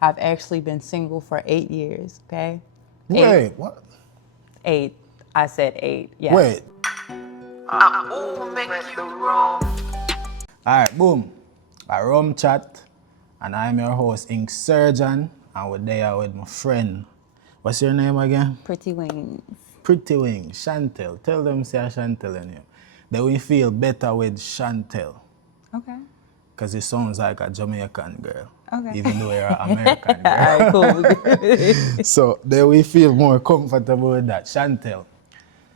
I've actually been single for 8 years, okay? Wait, what? 8. I said 8, yes. Wait. Alright, boom. A rum chat. And I'm your host, Ink Surgeon. And we're there with my friend. What's your name again? Pretty Wings. Pretty Wing, Chantel. Tell them say Chantel in you. Then we feel better with Chantel. Okay. Because it sounds like a Jamaican girl. Okay. Even though you're an American girl. All right, cool. So then we feel more comfortable with that. Chantel.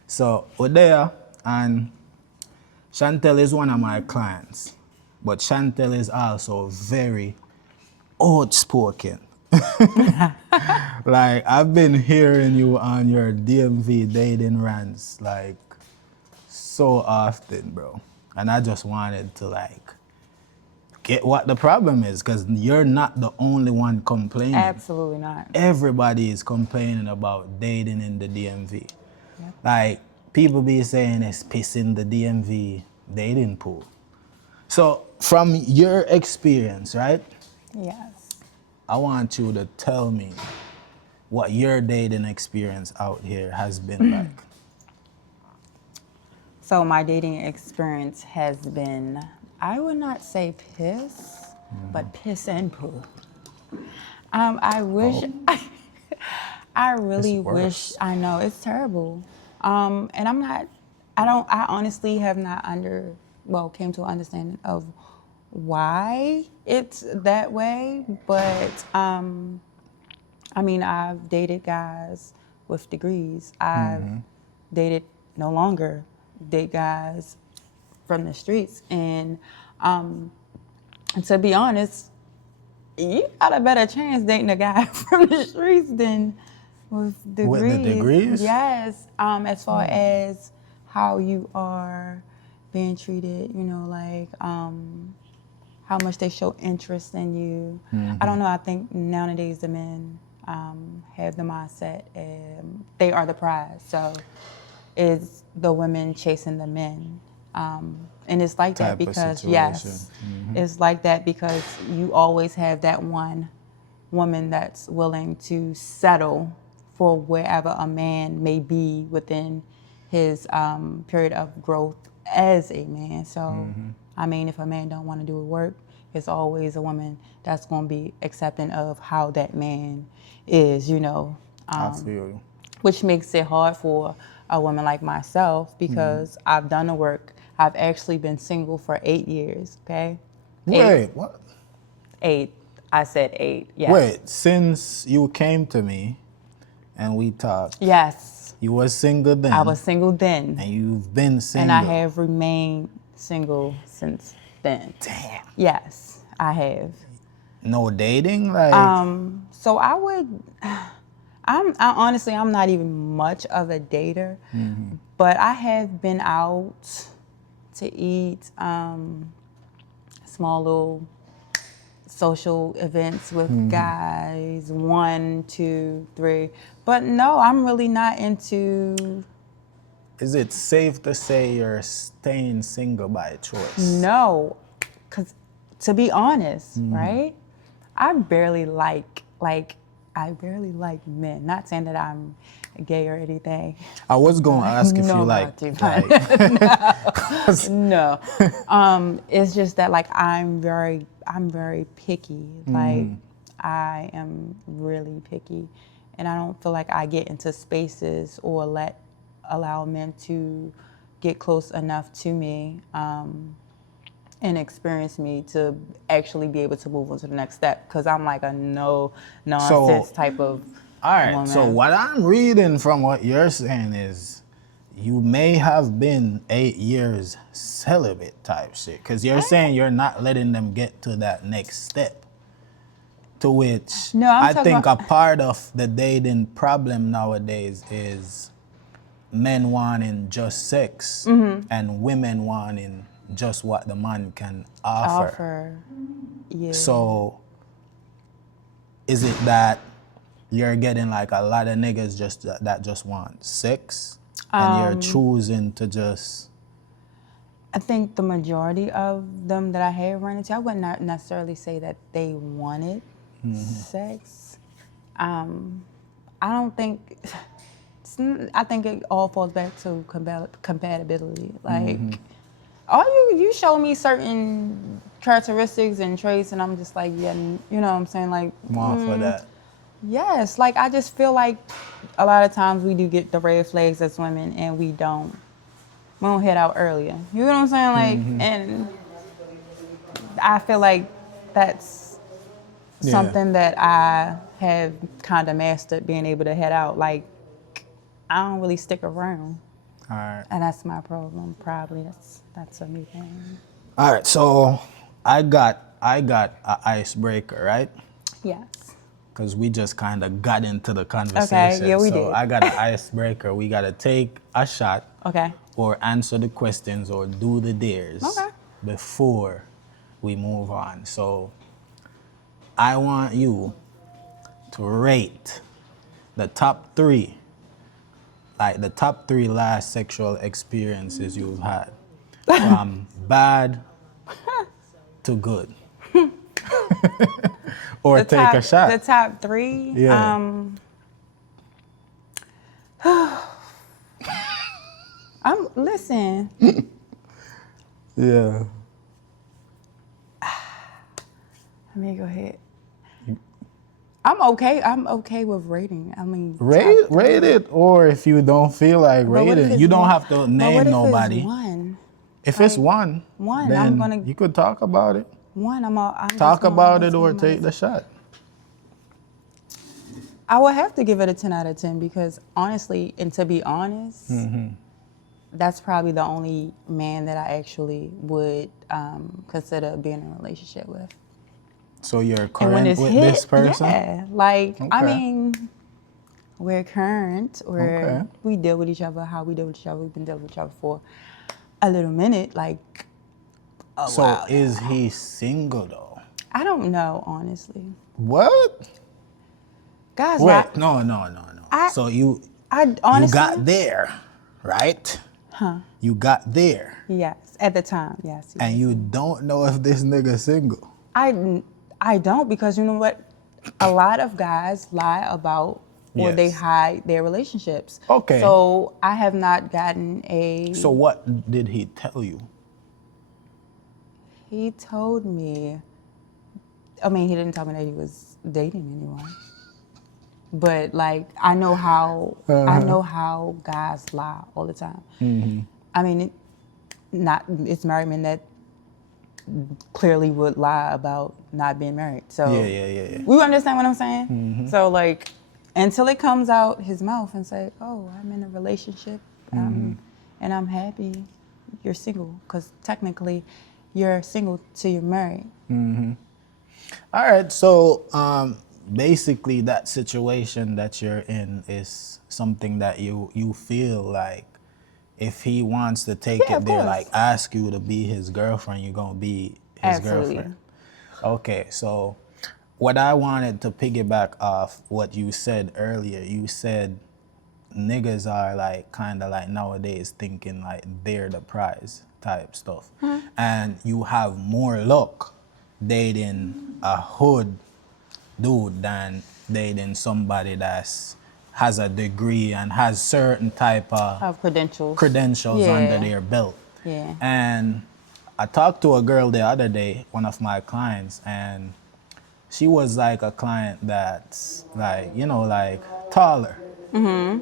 So we're there, and Chantel is one of my clients. But Chantel is also very outspoken. Like, I've been hearing you on your DMV dating rants, like, so often, bro. And I just wanted to, like, get what the problem is, because you're not the only one complaining. Absolutely not. Everybody is complaining about dating in the DMV. Yep. Like, people be saying it's pissing the DMV dating pool. So, from your experience, right? Yes. I want you to tell me what your dating experience out here has been like. So my dating experience has been, I would not say piss, but piss and poo. I wish, I really wish, I know, it's terrible. And I honestly have not came to an understanding of why it's that way, but I mean, I've dated guys with degrees. I've dated, no longer date guys from the streets, and to be honest, you got a better chance dating a guy from the streets than with degrees. With the degrees? Yes, as far as how you are being treated, you know, like how much they show interest in you. I don't know, I think nowadays the men have the mindset and they are the prize. So it's the women chasing the men. And it's like that because, it's like that because you always have that one woman that's willing to settle for wherever a man may be within his period of growth as a man. So, I mean, if a man don't want to do work, it's always a woman that's going to be accepting of how that man is, you know. I feel you. Which makes it hard for a woman like myself because I've done the work. I've actually been single for 8 years, okay? Wait, what? 8. I said 8, yes. Wait, since you came to me and we talked. Yes. You were single then. I was single then. And you've been single. And I have remained single since then. Damn. Yes, I have. No dating? Like. So honestly, I'm not even much of a dater, but I have been out to eat small little social events with guys, 1, 2, 3. But no, I'm really not into. Is it safe to say you're staying single by choice? No, because to be honest, right, I barely like men. Not saying that I'm gay or anything. I was going to ask if you like. No. It's just that like I'm very picky. Like I am really picky, and I don't feel like I get into spaces or allow men to get close enough to me and experience me to actually be able to move on to the next step, because I'm like a no nonsense type of woman. So what I'm reading from what you're saying is you may have been 8 years celibate type shit, because you're saying you're not letting them get to that next step, to which I think a part of the dating problem nowadays is men wanting just sex and women wanting just what the man can offer. Yeah. So is it that you're getting like a lot of niggas that just want sex and you're choosing to just... I think the majority of them that I have run into, I would not necessarily say that they want it. sex, I don't think. I think it all falls back to compatibility. Like, all you show me certain characteristics and traits, and I'm just like, yeah, you know what I'm saying? Like, More for that. yes. Like, I just feel like a lot of times we do get the red flags as women, and we don't head out earlier. You know what I'm saying? Like, and I feel like that's something that I have kind of mastered, being able to head out. Like, I don't really stick around. All right. And that's my problem. Probably that's a new thing. All right. So I got an icebreaker, right? Yes. Because we just kind of got into the conversation. Okay, yeah, we so did. I got an icebreaker. We got to take a shot Okay. or answer the questions or do the dares Okay. before we move on. So I want you to rate the top three last sexual experiences you've had, from bad to good. Or take a shot. The top three. Yeah. Listen. Yeah. Let me go ahead. I'm okay with rating. I mean, Rate it, or if you don't feel like But what if rating, it's you don't one- have to but name what if nobody. It's one. If it's one, one, then I'm gonna- you could talk about it. One. I'm Talk just gonna about always it or give take my- the shot. I would have to give it a 10 out of 10 because honestly, and to be honest, that's probably the only man that I actually would consider being in a relationship with. So you're And when current it's with hit, this person? yeah, like I Okay. mean, we're current. Okay. We deal with each other how we deal with each other. We've been dealing with each other for a little minute, like a So while. is he single though? I don't know, honestly. What? Guys, Wait, no. So you honestly, got there, right? Huh? You got there, Yes, at the time, yes. and you don't know if this nigga single. I don't, because you know what? A lot of guys lie about or they Yes. hide their relationships. Okay. So I have not gotten a. So what did he tell you? He told me. I mean, he didn't tell me that he was dating anyone. But like, I know how guys lie all the time. I mean, it's married men that clearly would lie about not being married. So Yeah. we understand what I'm saying. So like, until it comes out his mouth and say, "Oh, I'm in a relationship and I'm happy," you're single, because technically, you're single till you're married. All right, so basically that situation that you're in is something that you feel like if he wants to take Yeah, it of there, course. like ask you to be his girlfriend, you're gonna be his Absolutely. girlfriend. Okay, so what I wanted to piggyback off what you said earlier, you said niggas are like kind of like nowadays thinking like they're the prize type stuff. And you have more luck dating a hood dude than dating somebody that's has a degree and has certain type of Credentials. under their belt. Yeah. And I talked to a girl the other day, one of my clients, and she was like a client that's like, like taller.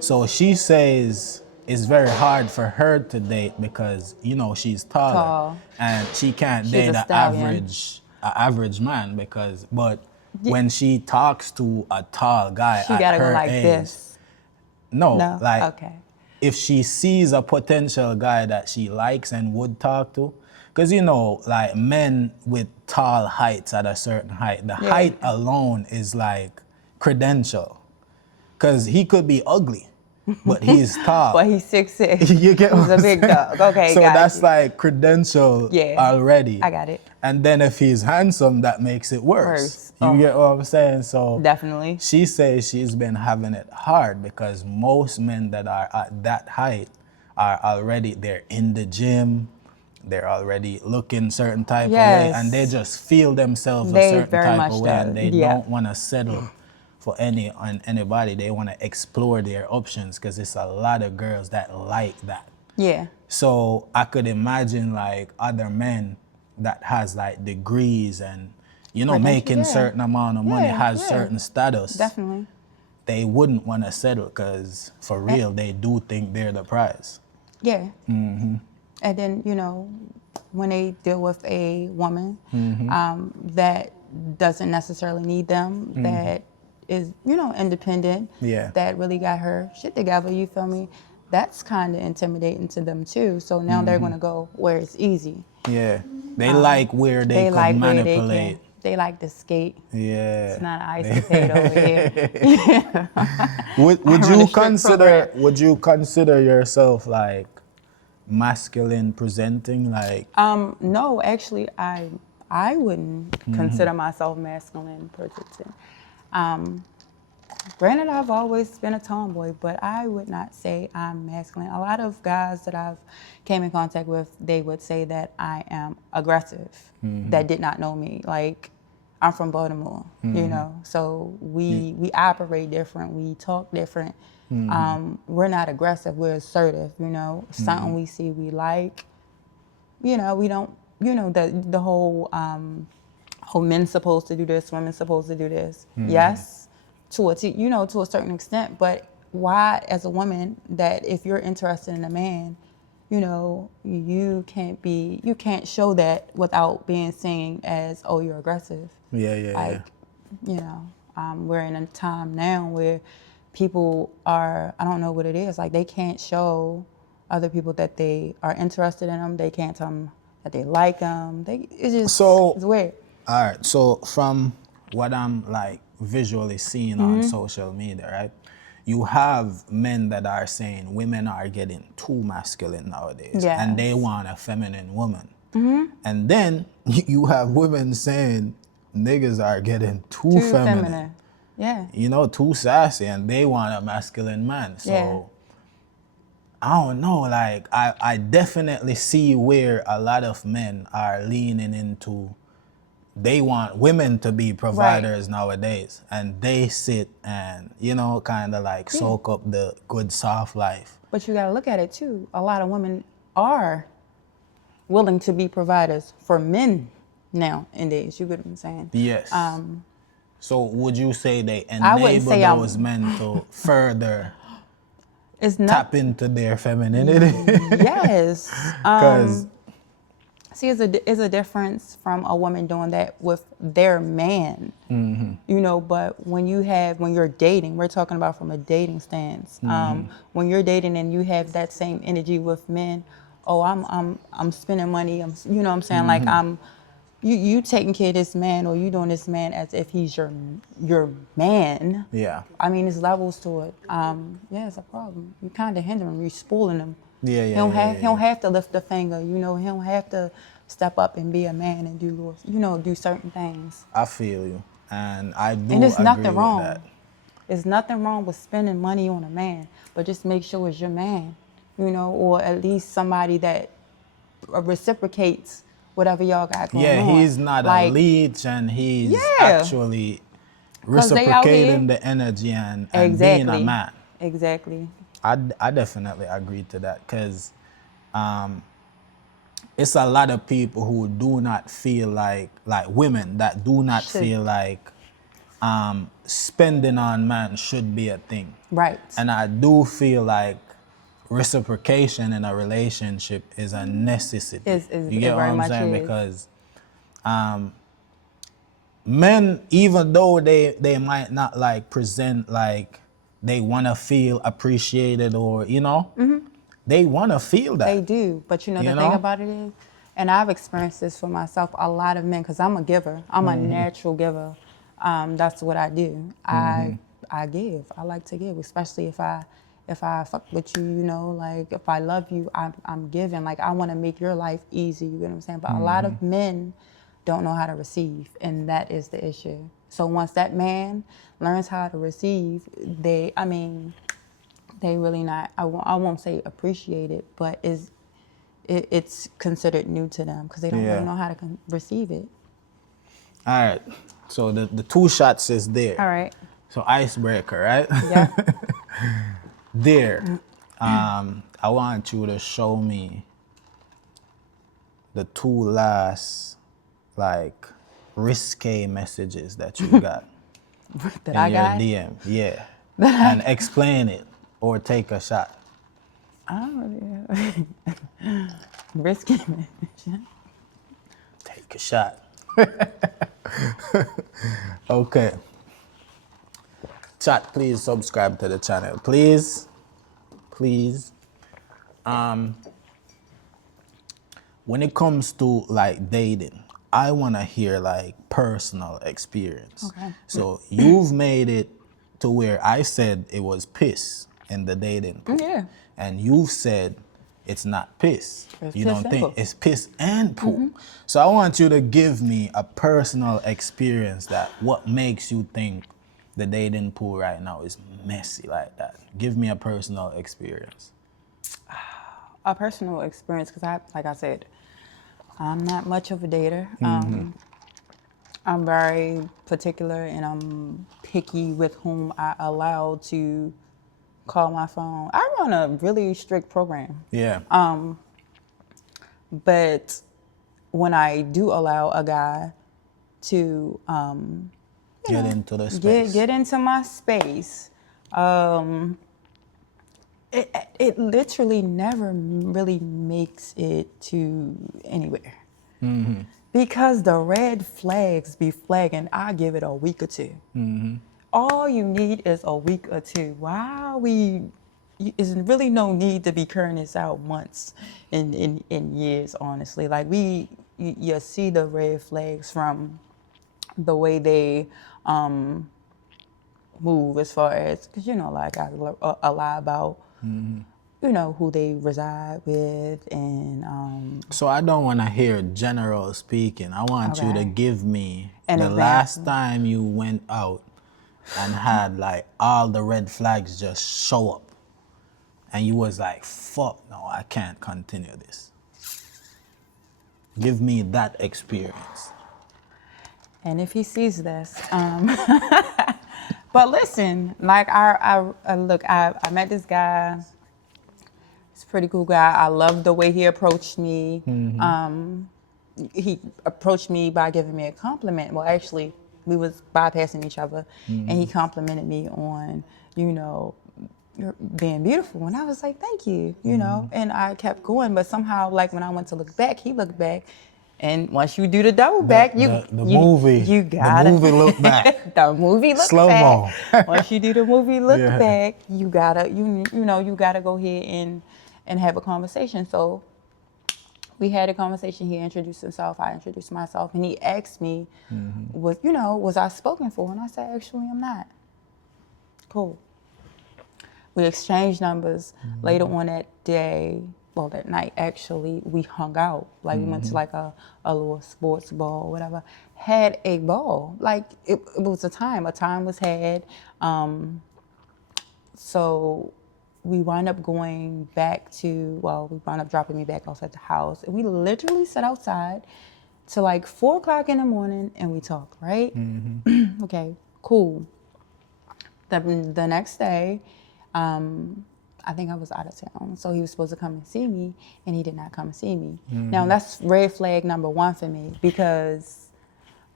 So she says it's very hard for her to date because, she's taller. Tall. And she can't She's date a an stallion. average man but when she talks to a tall guy She at gotta her go like age, this. No? like Okay. if she sees a potential guy that she likes and would talk to, because like men with tall heights at a certain height, the height alone is like credential, because he could be ugly, but he's tall. But he's 6'6". You get He's what a I'm big saying? dog. Okay, so got that's you. like credential already. I got it. And then if he's handsome, that makes it worse. You get what I'm saying? So Definitely. she says she's been having it hard because most men that are at that height are already, they're in the gym, they're already looking certain type of way, and they Yes. just feel themselves a They certain very type much of way, and do. they Yeah. don't want to settle for anybody. They want to explore their options because it's a lot of girls that like that. Yeah. So I could imagine like other men that has like degrees and making Yeah. certain amount of money, Yeah. has Yeah. certain status. Definitely. They wouldn't want to settle because for real, they do think they're the prize. Yeah. And then, when they deal with a woman that doesn't necessarily need them, that is, independent, Yeah. that really got her shit together, you feel me? That's kind of intimidating to them too. So now they're going to go where it's easy. Yeah. They like where they could like where manipulate. they like to skate. Yeah. It's not an ice capade over here. Would run you a strict program. consider yourself like masculine presenting, like? No, actually, I wouldn't consider myself masculine presenting. Granted, I've always been a tomboy, but I would not say I'm masculine. A lot of guys that I've came in contact with, they would say that I am aggressive. That did not know me. Like, I'm from Baltimore, so we operate different. We talk different. We're not aggressive. We're assertive. Something we see we like. We don't. The whole men's supposed to do this, women's supposed to do this. Yes, to a certain extent. But why, as a woman, that if you're interested in a man, you can't show that without being seen as, oh, you're aggressive. Yeah. We're in a time now where people are, I don't know what it is, like they can't show other people that they are interested in them. They can't tell them that they like them. It's weird. All right. So from what I'm like visually seeing on social media, right? You have men that are saying women are getting too masculine nowadays, and they Yes. want a feminine woman. And then you have women saying niggas are getting too feminine. Yeah. Too sassy, and they want a masculine man. So Yeah. I don't know, like I definitely see where a lot of men are leaning into. They want women to be providers nowadays, and they sit and kind of like soak up the good soft life. But you got to look at it too. A lot of women are willing to be providers for men nowadays. You get what I'm saying? Yes. So would you say they I wouldn't enable say those men to further It's not. tap into their femininity? Yes. Because See, it's a difference from a woman doing that with their man. But when you're dating, we're talking about from a dating stance. When you're dating and you have that same energy with men, oh, I'm spending money. What I'm saying, like you taking care of this man, or you doing this man as if he's your man. yeah. I mean, there's levels to it. It's a problem. You kind of hindering him. You're spoiling him. Yeah. He don't have to lift the finger. He don't have to step up and be a man and do certain things. I feel you, and I do And there's agree nothing with wrong. that. There's nothing wrong with spending money on a man, but just make sure it's your man, or at least somebody that reciprocates whatever y'all got going on. Yeah, he's not a leech, and he's actually reciprocating the energy and being a man. Exactly. I definitely agree to that, because it's a lot of people who do not feel like women that do not feel like spending on man should be a thing. Right. And I do feel like reciprocation in a relationship is a necessity. You get what I'm saying? Because men, even though they might not like present like they want to feel appreciated, or they want to feel that. They do, but the thing about it is, and I've experienced this for myself, a lot of men, because I'm a giver. I'm a natural giver. That's what I do. I give. I like to give, especially if I fuck with you, like if I love you, I'm giving. Like, I want to make your life easy, you get what I'm saying? But a lot of men don't know how to receive, and that is the issue. So once that man learns how to receive, they really not, I won't say appreciate it, but it's considered new to them because they don't Yeah. really know how to receive it. All right. So the 2 shots is there. All right. So icebreaker, right? Yeah. There. I want you to show me the 2 last like risque messages that you got That in I your got. DM. Yeah. And explain it or take a shot. I don't really risky man. Take a shot. Okay. Chat, please subscribe to the channel. Please. Please. When it comes to like dating, I want to hear like personal experience. Okay. So you've made it to where I said it was piss in the dating pool. Yeah. And you've said it's not piss. It's You piss don't and think poo. it's piss and poo. So I want you to give me a personal experience that what makes you think the dating pool right now is messy like that. Give me a personal experience. A personal experience because like I said, I'm not much of a dater. I'm very particular and I'm picky with whom I allow to call my phone. I run a really strict program, Yeah. but when I do allow a guy to Get into the space. get into my space, it literally never really makes it to anywhere. Because the red flags be flagging, I give it a week or 2. All you need is a week or 2. Is really no need to be carrying this out months in years, honestly. Like you see the red flags from the way they move as far as, because like I a lot about who they reside with and So I don't want to hear general speaking. I want you to Okay. give me An the example. last time you went out and had like all the red flags just show up. And you was like, fuck, no, I can't continue this. Give me that experience. And if he sees this, but listen, like I met this guy. He's a pretty cool guy. I love the way he approached me. He approached me by giving me a compliment. Well, actually, we was bypassing each other, and he complimented me on, you're being beautiful. And I was like, thank you, and I kept going. But somehow, like when I went to look back, he looked back. And once you do the double back, The movie look back. the movie look Slow-mo. back. Once you do the movie look Yeah. back, you gotta you gotta go ahead and have a conversation. So we had a conversation. He introduced himself. I introduced myself, and he asked me, was I spoken for? And I said, actually, I'm not. Cool. We exchanged numbers. Later on that day, well, that night actually, we hung out. Like we went to like a little sports ball, or whatever. Had a ball. Like it was a time. A time was had. So we wound up going back we wound up dropping me back off at the house. And we literally sat outside till like 4 o'clock in the morning and we talked, right? Okay, cool. The next day, I think I was out of town. So he was supposed to come and see me, and he did not come and see me. Now, that's red flag number 1 for me, because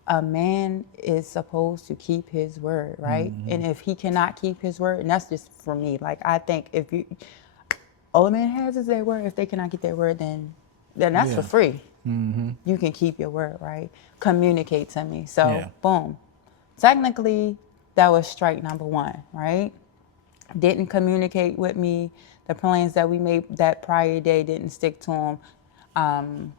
a man is supposed to keep his word, right? And if he cannot keep his word, and that's just for me, like I think all a man has is their word. If they cannot keep their word, then that's for free. You can keep your word, right? Communicate to me. So, boom. Technically, that was strike number 1, right? Didn't communicate with me. The plans that we made that prior day didn't stick to him. I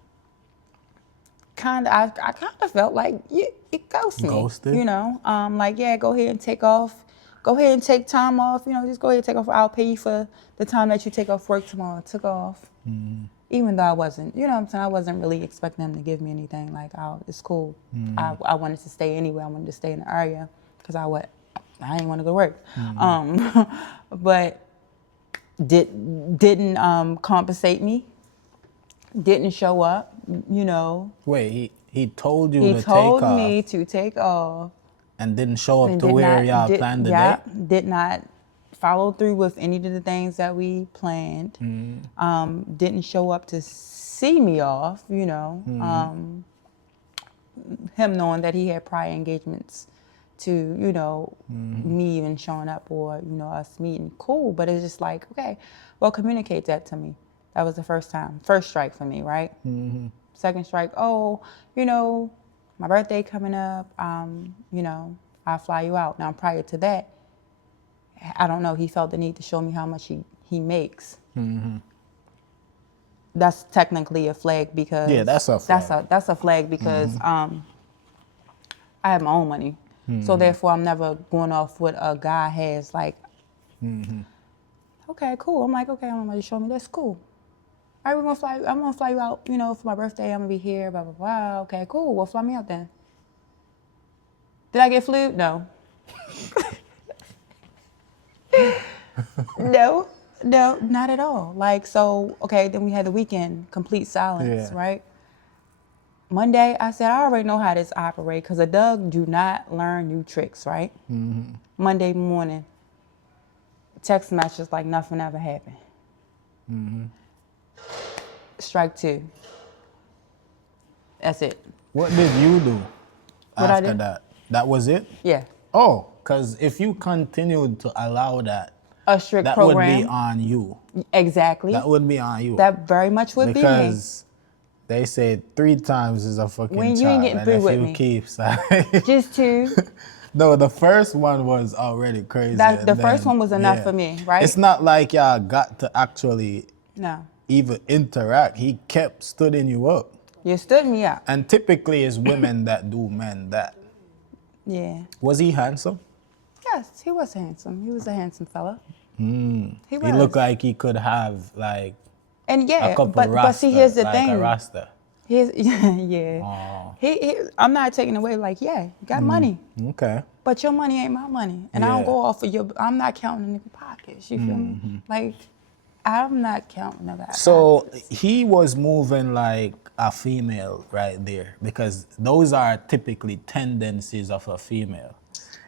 kind of felt like it ghosted me. Ghosted? Like, yeah, go ahead and take off. Go ahead and take time off. Just go ahead and take off. I'll pay you for the time that you take off work tomorrow. I took off. Even though I wasn't, what I'm saying? I wasn't really expecting him to give me anything. Like, oh, it's cool. I wanted to stay anyway. I wanted to stay in the area because I didn't want to go to work. But didn't compensate me. didn't show up, you know. Wait, he told you He to take told off me to take off. and didn't show up And to did where not, y'all did, planned the yeah, date? did not follow through with any of the things that we planned. Didn't show up to see me off, you know. Him knowing that he had prior engagements to, you know, me even showing up or, you know, us meeting. Cool, but it's just like, okay, well, communicate that to me. That was the first strike for me, right? Second strike, oh, you know, my birthday coming up, you know, I'll fly you out. Now, prior to that, I don't know, he felt the need to show me how much he makes. That's technically a flag because... Yeah, that's a flag. That's a flag because I have my own money. So therefore, I'm never going off what a guy has, like, okay, cool. I'm like, okay, I'm gonna show me that's cool. All right, I'm gonna fly you out, you know, for my birthday. I'm gonna be here, blah, blah, blah. Okay, cool. Well, fly me out then. Did I get flued? No. No, not at all. Like, so, okay, then we had the weekend, complete silence, Yeah. right? Monday, I said, I already know how this operates because a dog do not learn new tricks, right? Monday morning, text messages like nothing ever happened. Strike two. That's it. What did you do What I after did? that? That was it? Yeah. Oh, because if you continued to allow that, A strict that program. would be on you. Exactly. That would be on you. That very much would because they say 3 times is a fucking When you charm. ain't getting And through if with you me. keep be me. Just two. No, the first one was already crazy. The and first then- one was enough yeah. for me, right? It's not like y'all got to actually No. even interact. He kept stooding you up. You stood me up. And typically it's women that do men that. Yeah. Was he handsome? Yes, he was handsome. He was a handsome fella. He was. He looked like he could have like And yeah, a couple but rasta, see, here's the like thing. a rasta. Yeah. Oh, I'm not taking away like, yeah, you got money, okay. but your money ain't my money, and I don't Yeah. go off of your. I'm not counting nigga pockets. You feel me? Like, I'm not counting nigga. So he was moving like a female right there because those are typically tendencies of a female.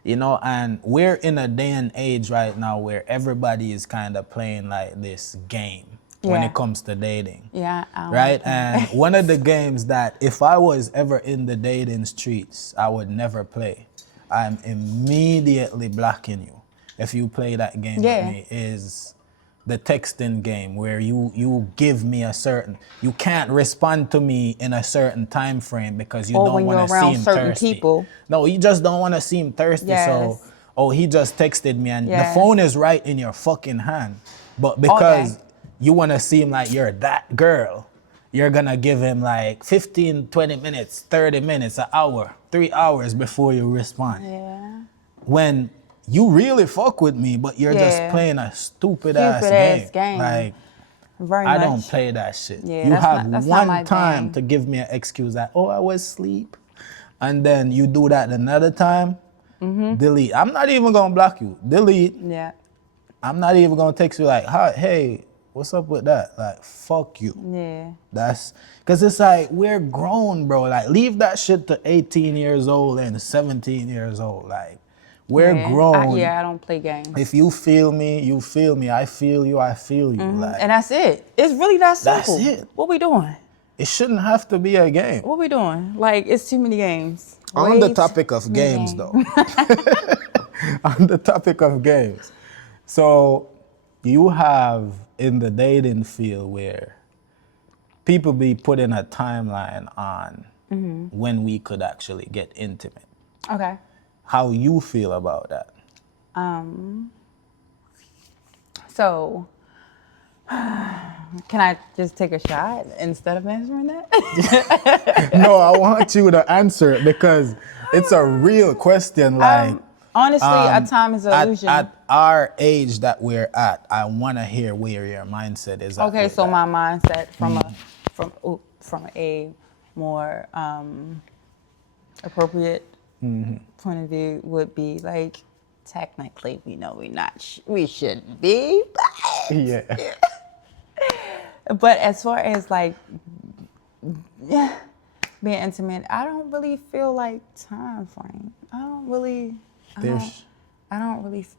You know, and we're in a day and age right now where everybody is kind of playing like this game when Yeah. it comes to dating. Yeah. I don't Right? like that. And one of the games that if I was ever in the dating streets, I would never play. I'm immediately blocking you if you play that game Yeah. with me is the texting game where you give me a certain, you can't respond to me in a certain time frame because you Or don't when want you're to around seem certain thirsty. people. No, you just don't want to seem thirsty. Yes. So, oh, he just texted me and the Yes. phone is right in your fucking hand. But day. because you want to seem like you're that girl, you're going to give him like 15, 20 minutes, 30 minutes, an hour, 3 hours before you respond. Yeah. When you really fuck with me, but you're just Yeah. playing a stupid Stupid-ass ass game. Like, Very I much. don't play that shit. Yeah, You that's have not my one time thing. to give me an excuse that, oh, I was asleep. And then you do that another time, delete. I'm not even gonna block you. Delete. Yeah. I'm not even gonna text you like, hi, hey, what's up with that? Like, fuck you. Yeah. That's, cause it's like, we're grown, bro. Like, leave that shit to 18 years old and 17 years old. Like, we're Yeah. grown. I don't play games. If you feel me, you feel me. I feel you, I feel you. Like, And that's it. It's really that That's simple. it. What we doing? it shouldn't have to be a game. What we doing? Like, it's too many games. On the Way topic of too many games, though. On the topic of games. So, you have in the dating field where people be putting a timeline on when we could actually get intimate. Okay. How you feel about that? So, can I just take a shot instead of answering that? No, I want you to answer it because it's a real question. Like, Honestly, a time is an illusion. At our age that we're at, I want to hear where your mindset is at. Okay, with so that. my mindset from a more appropriate point of view would be like, technically, we know we shouldn't be, but Yeah. But as far as like, yeah, being intimate, I don't really feel like time frame. I don't really. There's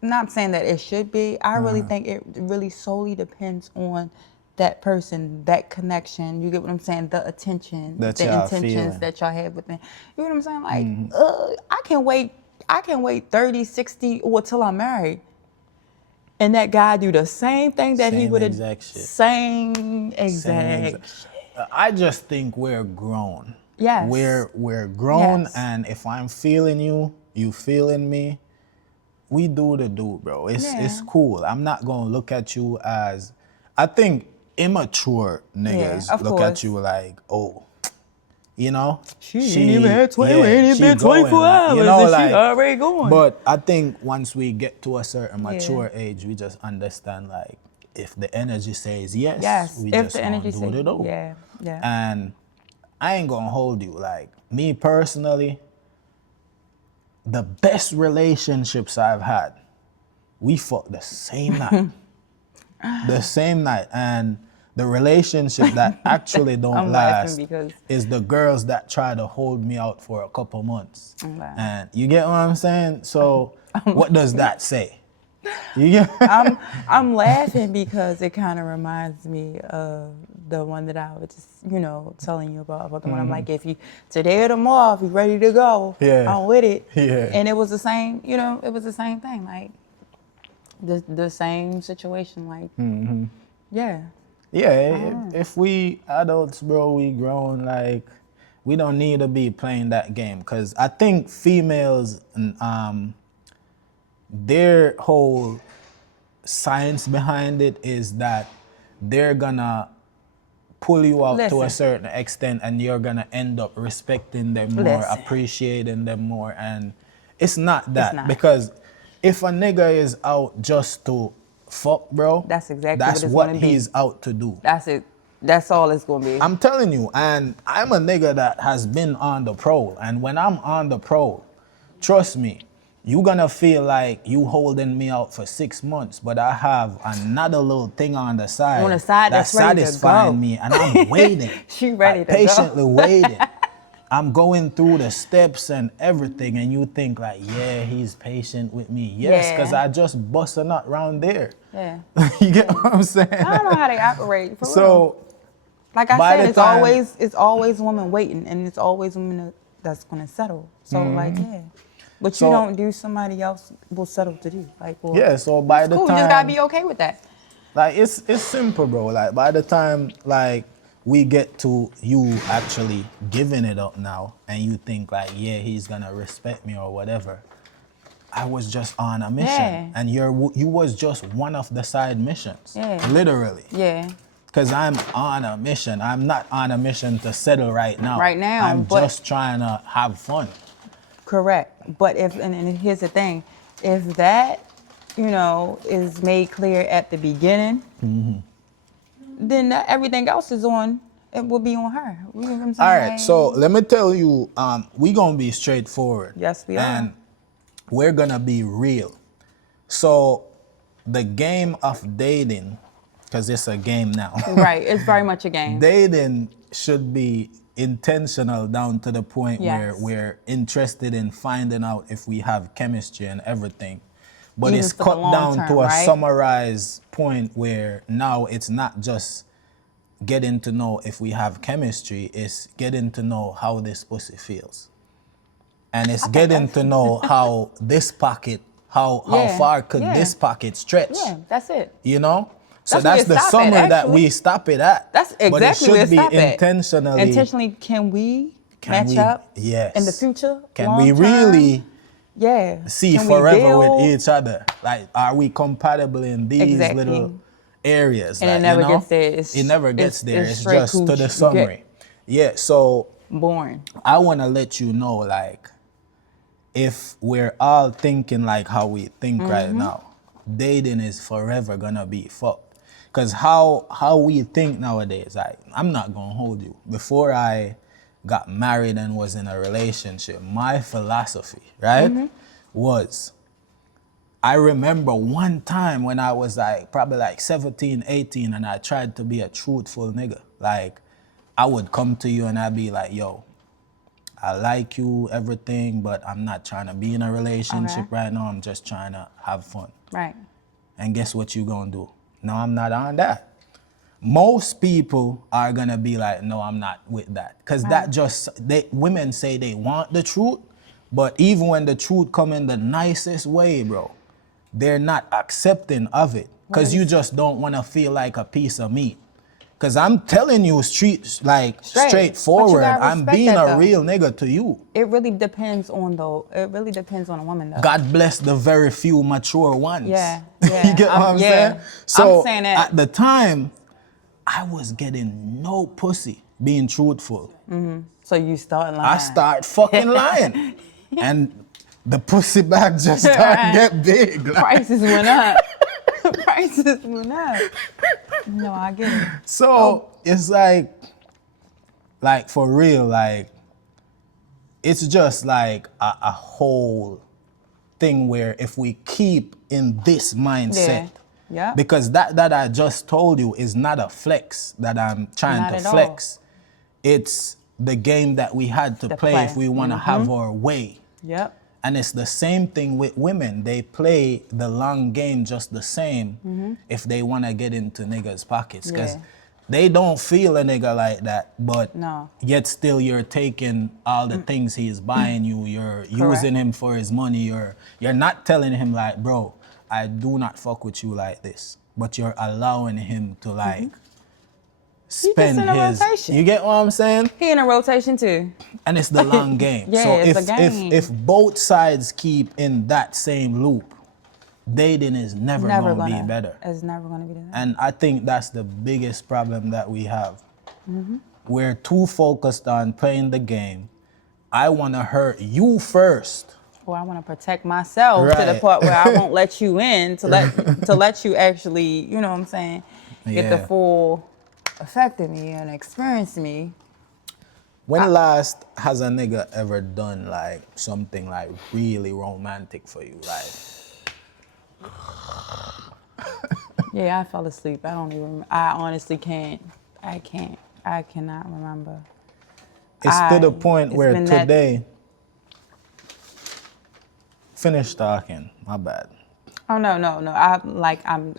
Not saying that it should be. I really think it really solely depends on that person, that connection. You get what I'm saying? The attention, That the y'all intentions feeling. that y'all have with them. You know what I'm saying? Like, I can wait 30, 60, or till I'm married. And that guy do the same thing that he Same would have. exact shit. Same Same exact. I just think we're grown. Yes. We're grown, Yes. and if I'm feeling you, you feeling me, we do the do, bro. It's Yeah. cool. I'm not gonna look at you as. I think immature niggas of look at course. you like, oh, you know, She ain't even had 20, ain't even she been going, 24 like, hours you know, and she like, already going. But I think once we get to a certain Yeah. mature age, we just understand, like, if the energy says yes, Yes, we if just the energy gonna do says the do. yeah. And I ain't gonna hold you. Like, me personally, the best relationships I've had, we fucked the same night. The same night. And the relationship that actually don't I'm laughing last because- is the girls that try to hold me out for a couple months. I'm laughing. And you get what I'm saying? So what does that say? You get I'm laughing because it kind of reminds me of the one that I was just, telling you about the one I'm like, if you today or tomorrow, if you're ready to go, Yeah. I'm with it. Yeah. And it was the same, it was the same thing, like the same situation, like, yeah. Yeah, if we adults, bro, we grown, like, we don't need to be playing that game. Because I think females, their whole science behind it is that they're gonna pull you out to a Listen. certain extent, and you're gonna end up respecting them more, Listen. appreciating them more. And it's not that. not. Because if a nigga is out just to fuck, bro, That's exactly that's what it's what gonna be. he's out to do. That's it. That's all it's gonna be. I'm telling you, and I'm a nigga that has been on the prowl. And when I'm on the prowl, trust me, you gonna feel like you holding me out for 6 months, but I have another little thing on the side, On the side that's ready to satisfying go. me, and I'm waiting. She ready to go. Patiently waiting. I'm going through the steps and everything, and you think like, yeah, he's patient with me. Yes, because Yeah. I just bust a nut round there. Yeah. You get what I'm saying? I don't know how they operate. For real. So, Like I by said, the it's time- always women waiting, and it's always women that's gonna settle. So like, yeah. But So- you don't do, somebody else will settle to do. Like, well, yeah, so by it's the cool. time, You just gotta be okay with that. like, it's simple, bro. Like, by the time, like, we get to you actually giving it up now, and you think like, yeah, he's gonna respect me or whatever. I was just on a mission, Yeah. and you was just one of the side missions, Yeah. literally. Yeah. Because I'm on a mission. I'm not on a mission to settle right now. Right now, I'm but- just trying to have fun. Correct. But and here's the thing, if that, is made clear at the beginning, then everything else it will be on her. You know what I'm saying? All right, so let me tell you, we gonna be straightforward. Yes, we are. And we're gonna be real. So the game of dating, because it's a game now. Right, it's very much a game. Dating should be intentional down to the point where Yes. we're interested in finding out if we have chemistry and everything. But Even it's for the cut long down term, to a right? summarized point where now it's not just getting to know if we have chemistry, it's getting to know how this pussy feels. And it's getting to know how this pocket, how Yeah, far could yeah. this pocket stretch? Yeah, that's it. You know? So That's where that's you the stop at, summary that actually. we stop it at. That's exactly But it should where it be stop at. intentionally. Intentionally, can we Can match we- up yes. in the future? Can long we term? really Yeah. see Can we forever with build? each other? Like, are we compatible in these Exactly. little areas? And it like, never you know? gets there. It's- It never gets it's- there. it's It's straight just to cooch. the You summary. Yeah, so Boring. I want to let you know, like, if we're all thinking like how we think right now, dating is forever gonna be fucked. Cause how we think nowadays, I'm not gonna hold you. Before I got married and was in a relationship, my philosophy, right, was I remember one time when I was like probably like 17, 18, and I tried to be a truthful nigga. Like, I would come to you and I'd be like, yo, I like you, everything, but I'm not trying to be in a relationship right now. I'm just trying to have fun. Right. And guess what you gonna do? No, I'm not on that. Most people are gonna be like, no, I'm not with that. Cause that just, women say they want the truth, but even when the truth come in the nicest way, bro, they're not accepting of it. Cause you just don't wanna feel like a piece of meat. Cause I'm telling you straightforward, I'm being a real nigga to you. It really depends on a woman though. God bless the very few mature ones. Yeah. You get what I'm saying? So I'm saying that. at the time, I was getting no pussy, being truthful. So you start lying. I start fucking lying. And the pussy bag just started get big. Like. Prices went up. Prices went up. No, I get it. So it's like for real, like, it's just like a whole thing where if we keep in this mindset, Yeah. because that I just told you is not a flex that I'm trying to flex. It's the game that we had to play if we want to have our way. Yep. And it's the same thing with women. They play the long game just the same if they want to get into niggas' pockets. Because they don't feel a nigga like that, but yet still you're taking all the things he's buying you. You're using him for his money. You're not telling him like, bro, I do not fuck with you like this. But you're allowing him to like spend rotation. You get what I'm saying? He in a rotation too. And it's the long game. Yeah, so it's a game. if both sides keep in that same loop, dating is never gonna be better. It's never gonna be better. And I think that's the biggest problem that we have. We're too focused on playing the game. I wanna hurt you first. Or I wanna protect myself to the part where I won't let you in to let you actually, you know what I'm saying, get the full effect of me and experience me. When last has a nigga ever done like something like really romantic for you? Like, yeah, I fell asleep. I honestly can't. I cannot remember. It's to the point where today, finish talking, my bad. Oh no.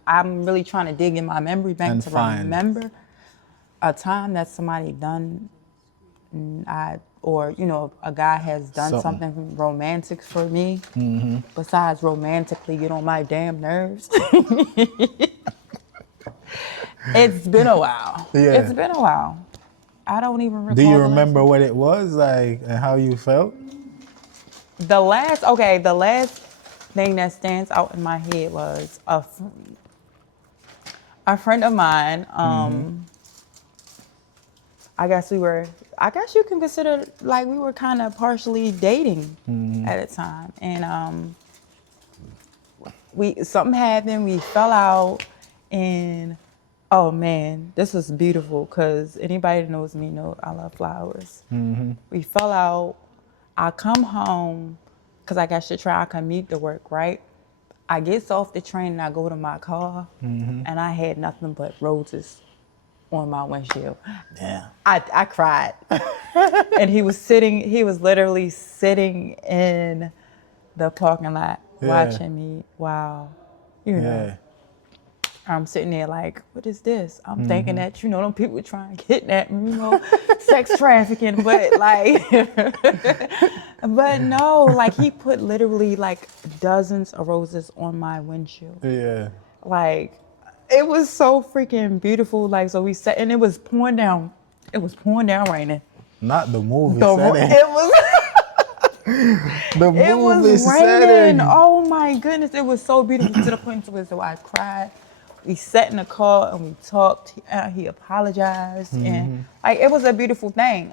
I'm really trying to dig in my memory bank to remember a time that somebody done, or you know, a guy has done something romantic for me. Besides romantically get on my damn nerves. It's been a while. Yeah. It's been a while. I don't even recall. Do you remember what it was like and how you felt? The last thing that stands out in my head was a friend of mine. I guess you can consider like we were kind of partially dating at the time, and something happened. We fell out, and oh man, this was beautiful because anybody that knows me know I love flowers. We fell out. I come home because I got shit try. I commute to work, right? I get off the train and I go to my car, and I had nothing but roses on my windshield. Yeah. I cried. And he was literally sitting in the parking lot watching me. Wow. You know. I'm sitting there like, what is this? I'm thinking that, you know, them people trying to kidnap me, you know, sex trafficking, but like, but no, like he put literally like dozens of roses on my windshield. Yeah. Like, it was so freaking beautiful. Like, so we sat, and it was pouring down. It was pouring down raining. Not the movie setting. It was. The movie it was setting. raining. Oh my goodness, it was so beautiful to the point where I cried. We sat in the car and we talked. He apologized, and like it was a beautiful thing.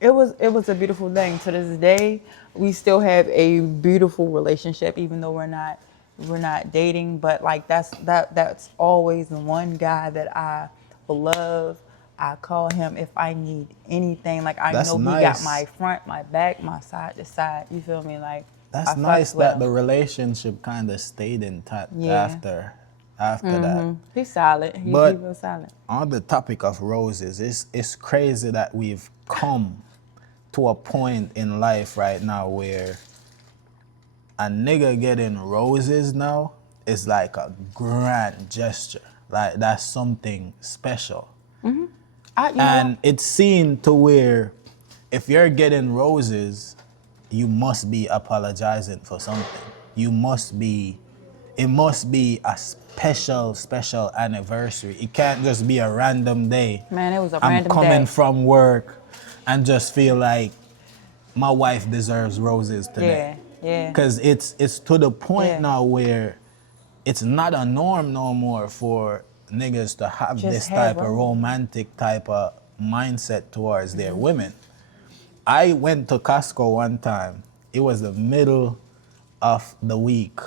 It was a beautiful thing. To this day, we still have a beautiful relationship, even though we're not dating. But like that's always the one guy that I will love. I call him if I need anything. Like I know he got my front, my back, my side to side. You feel me? Like That's I nice fucks with that him. the relationship kind of stayed intact Yeah. after that. He's solid. He But was solid. on the topic of roses, it's crazy that we've come to a point in life right now where a nigga getting roses now is like a grand gesture. Like that's something special. You know And it's seen to where if you're getting roses, you must be apologizing for something. It must be a special anniversary. It can't just be a random day. Man, it was a I'm random coming day. from work and just feel like my wife deserves roses today. Yeah. Cause it's to the point Yeah. now where it's not a norm no more for niggas to have Just this have type of roses. romantic type of mindset towards their women. I went to Costco one time. It was the middle of the week.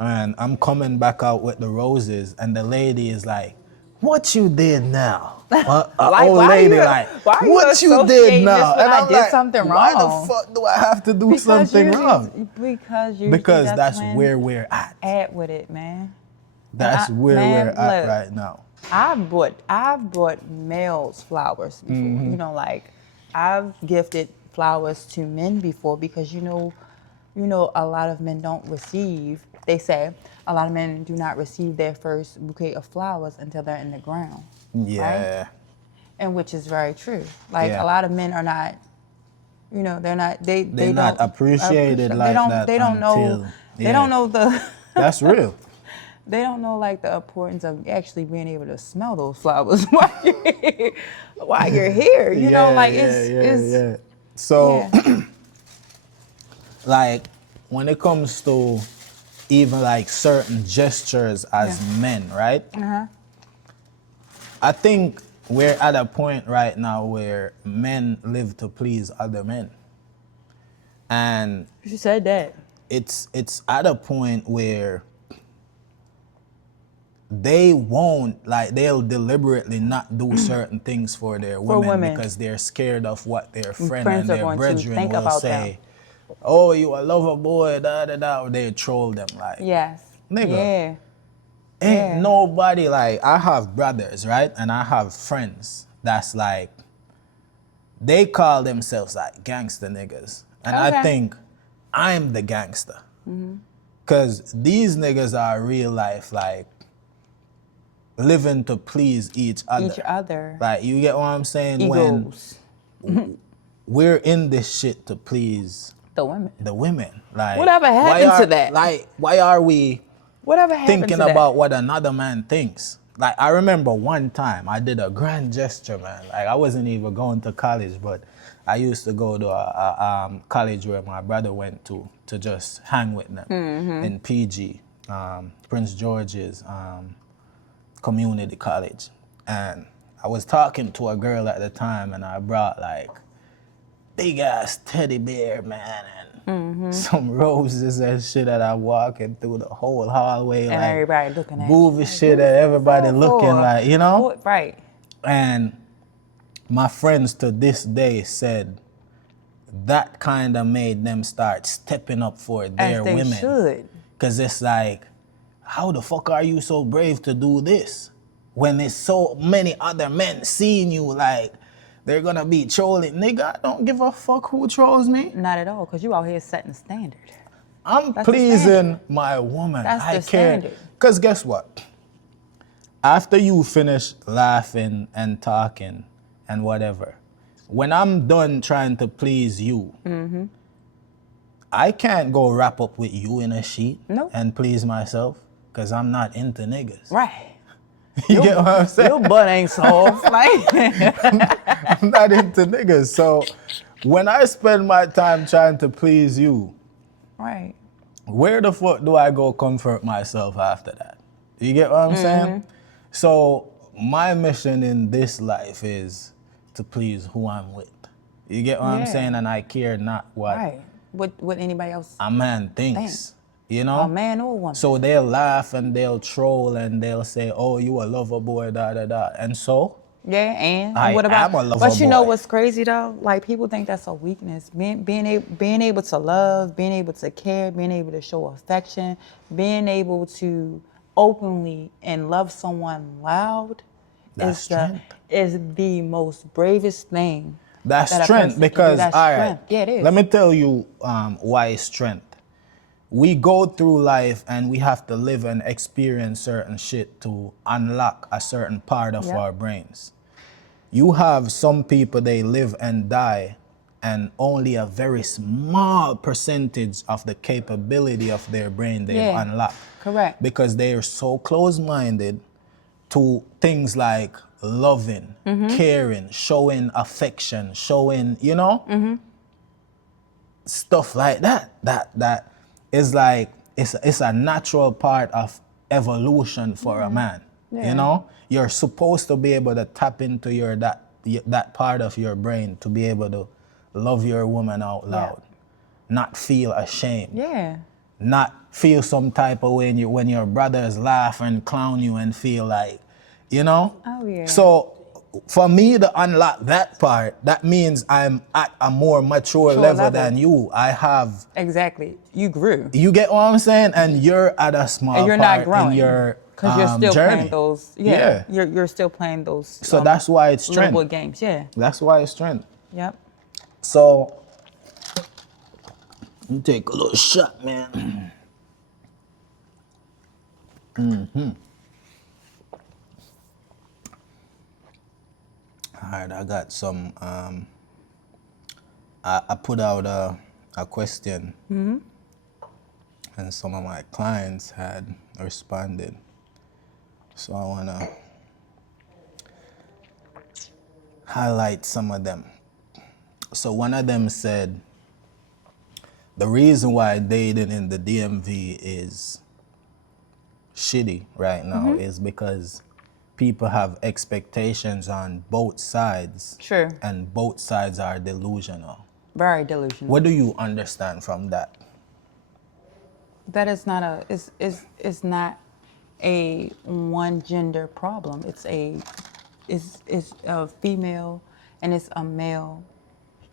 And I'm coming back out with the roses, and the lady is like, "What you did now?" Like, Old why lady you- like, why you "What you did associating now?" this when And I I'm did like, something "Why wrong?" the fuck do I have to do something wrong?" Because That's when where we're at. with it, man. That's where we're at right now. I've bought males flowers before. You know, like I've gifted flowers to men before because you know, a lot of men don't receive. They say a lot of men do not receive their first bouquet of flowers until they're in the ground. Yeah. Right? And which is very true. Like Yeah. a lot of men are not. They're not. They They're not don't appreciated like that They don't know. until- They don't know the. That's real. They don't know like the importance of actually being able to smell those flowers while you're here. You know, like it's So, yeah. like, when it comes to even like certain gestures as men, right? I think we're at a point right now where men live to please other men. And You said that. it's at a point where they'll deliberately not do certain things for their women, because they're scared of what their friend Friends and are their going to brethren think will about say. Oh, you a lover boy, da da da. Or they troll them like, Yes. nigga, Yeah. ain't nobody like. I have brothers, right, and I have friends that's like, they call themselves like gangster niggas, and I Okay. think I'm the gangster, cause these niggas are real life like living to please each other. Each other. Like, you get what I'm saying? Egos. When we're in this shit to please The women. the women. Like, Whatever happened to that? Like, why are we Whatever happened thinking to that? about what another man thinks? Like, I remember one time I did a grand gesture, man. Like, I wasn't even going to college, but I used to go to a college where my brother went to just hang with them in PG, Prince George's community college. And I was talking to a girl at the time, and I brought like big ass teddy bear, man, and some roses and shit, that I walking through the whole hallway, And like everybody looking at movie you. shit, and everybody looking like, you know? Right. And my friends to this day said that kind of made them start stepping up for their As they women. should. Cause it's like, how the fuck are you so brave to do this when there's so many other men seeing you like they're gonna be trolling? Nigga, I don't give a fuck who trolls me. Not at all, because you out here setting the standard. I'm That's the pleasing standard. my woman. That's I the care. standard. Cause guess what? After you finish laughing and talking and whatever, when I'm done trying to please you, I can't go wrap up with you in a sheet and please myself, because I'm not into niggas. Right. You get what I'm saying? Your butt ain't soft. Like, I'm not into niggas. So when I spend my time trying to please you, right. where the fuck do I go comfort myself after that? You get what I'm saying? So my mission in this life is to please who I'm with. You get what I'm saying? And I care not what What anybody else, a man thinks. You know? a man or woman. So they'll laugh and they'll troll and they'll say, oh, you a lover boy, da da da. And so Yeah, and I what about? am a lover But you know boy. what's crazy though? Like people think that's a weakness. Being able to love, being able to care, being able to show affection, being able to openly and love someone loud, That's strength. is the most bravest thing That's that a strength person can do. because, That's all right, strength. Yeah, it let is. me tell you why it's strength. We go through life and we have to live and experience certain shit to unlock a certain part of Yep. our brains. You have some people, they live and die, and only a very small percentage of the capability of their brain they've Yeah. unlocked. Correct. Because they are so close-minded to things like loving, caring, showing affection, showing, stuff like that. That is like it's a natural part of evolution for a man. Yeah. You're supposed to be able to tap into that part of your brain to be able to love your woman out loud, not feel ashamed, Yeah. not feel some type of way when your brothers laugh and clown you and feel like, Oh yeah. So for me to unlock that part, that means I'm at a more mature level than you. I have. Exactly. You grew. You get what I'm saying? And you're at a small And you're not part in growing your because you're still journey. playing those. Yeah. You're still playing those. So that's why it's little strength. boy games. Yeah. That's why it's strength. Yep. So you take a little shot, man. All right, I got some. I put out a question, and some of my clients had responded. So I wanna highlight some of them. So one of them said, the reason why dating in the DMV is shitty right now is because people have expectations on both sides. Sure. And both sides are delusional. Very delusional. What do you understand from that? That is not a it's not a one gender problem. It's a female and it's a male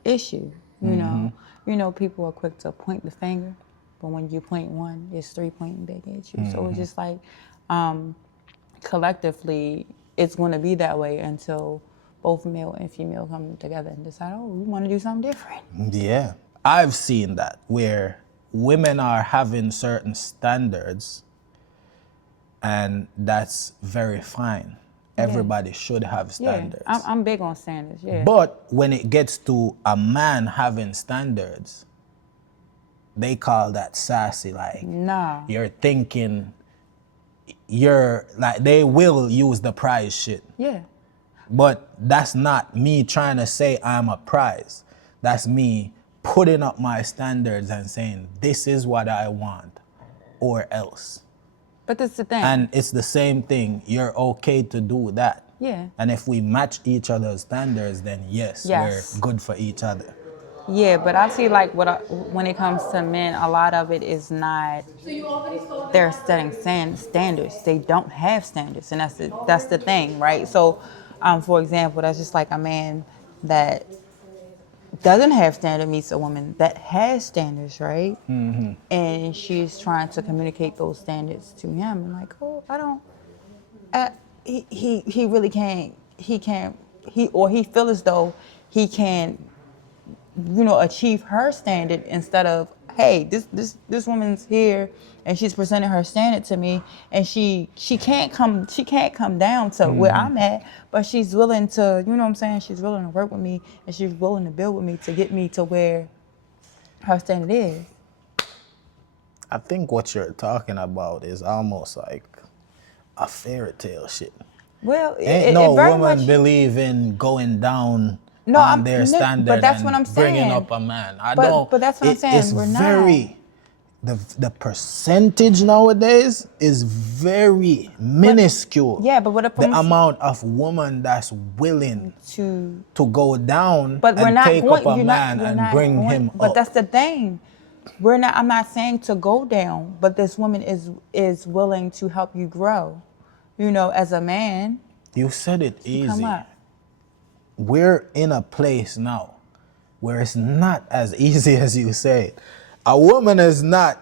issue. You know, people are quick to point the finger, but when you point one, it's three pointing back at you. So it's just like collectively, it's going to be that way until both male and female come together and decide, oh, we want to do something different. Yeah, I've seen that where women are having certain standards, and that's very fine. Everybody should have standards. Yeah, I'm big on standards, yeah. But when it gets to a man having standards, they call that sassy. Like, nah. you're thinking, you're like, they will use the prize shit. Yeah. But that's not me trying to say I'm a prize. That's me putting up my standards and saying, this is what I want, or else. But that's the thing. And it's the same thing. You're okay to do that. Yeah. And if we match each other's standards, then yes. We're good for each other. Yeah, but I see like when it comes to men, a lot of it is not they're setting standards. They don't have standards, and that's the thing, right? So, for example, that's just like a man that doesn't have standard meets a woman that has standards, right? Mm-hmm. And she's trying to communicate those standards to him, and like, oh, I don't. He really can't. He feel as though he can, achieve her standard instead of, hey, this woman's here and she's presenting her standard to me, and she can't come down to where I'm at, but she's willing to, you know what I'm saying? She's willing to work with me and she's willing to build with me to get me to where her standard is. I think what you're talking about is almost like a fairy tale shit. Well, Ain't no woman believe in going down on their standard, but that's and what I'm saying. Bringing up a man. But that's what I'm saying. It's We're very, the percentage nowadays is very minuscule. But what if the amount of woman that's willing to go down but and take up a man and bring him up. But that's the thing. I'm not saying to go down, but this woman is willing to help you grow. As a man. You said it easy. we're in a place now where it's not as easy as you say. A woman is not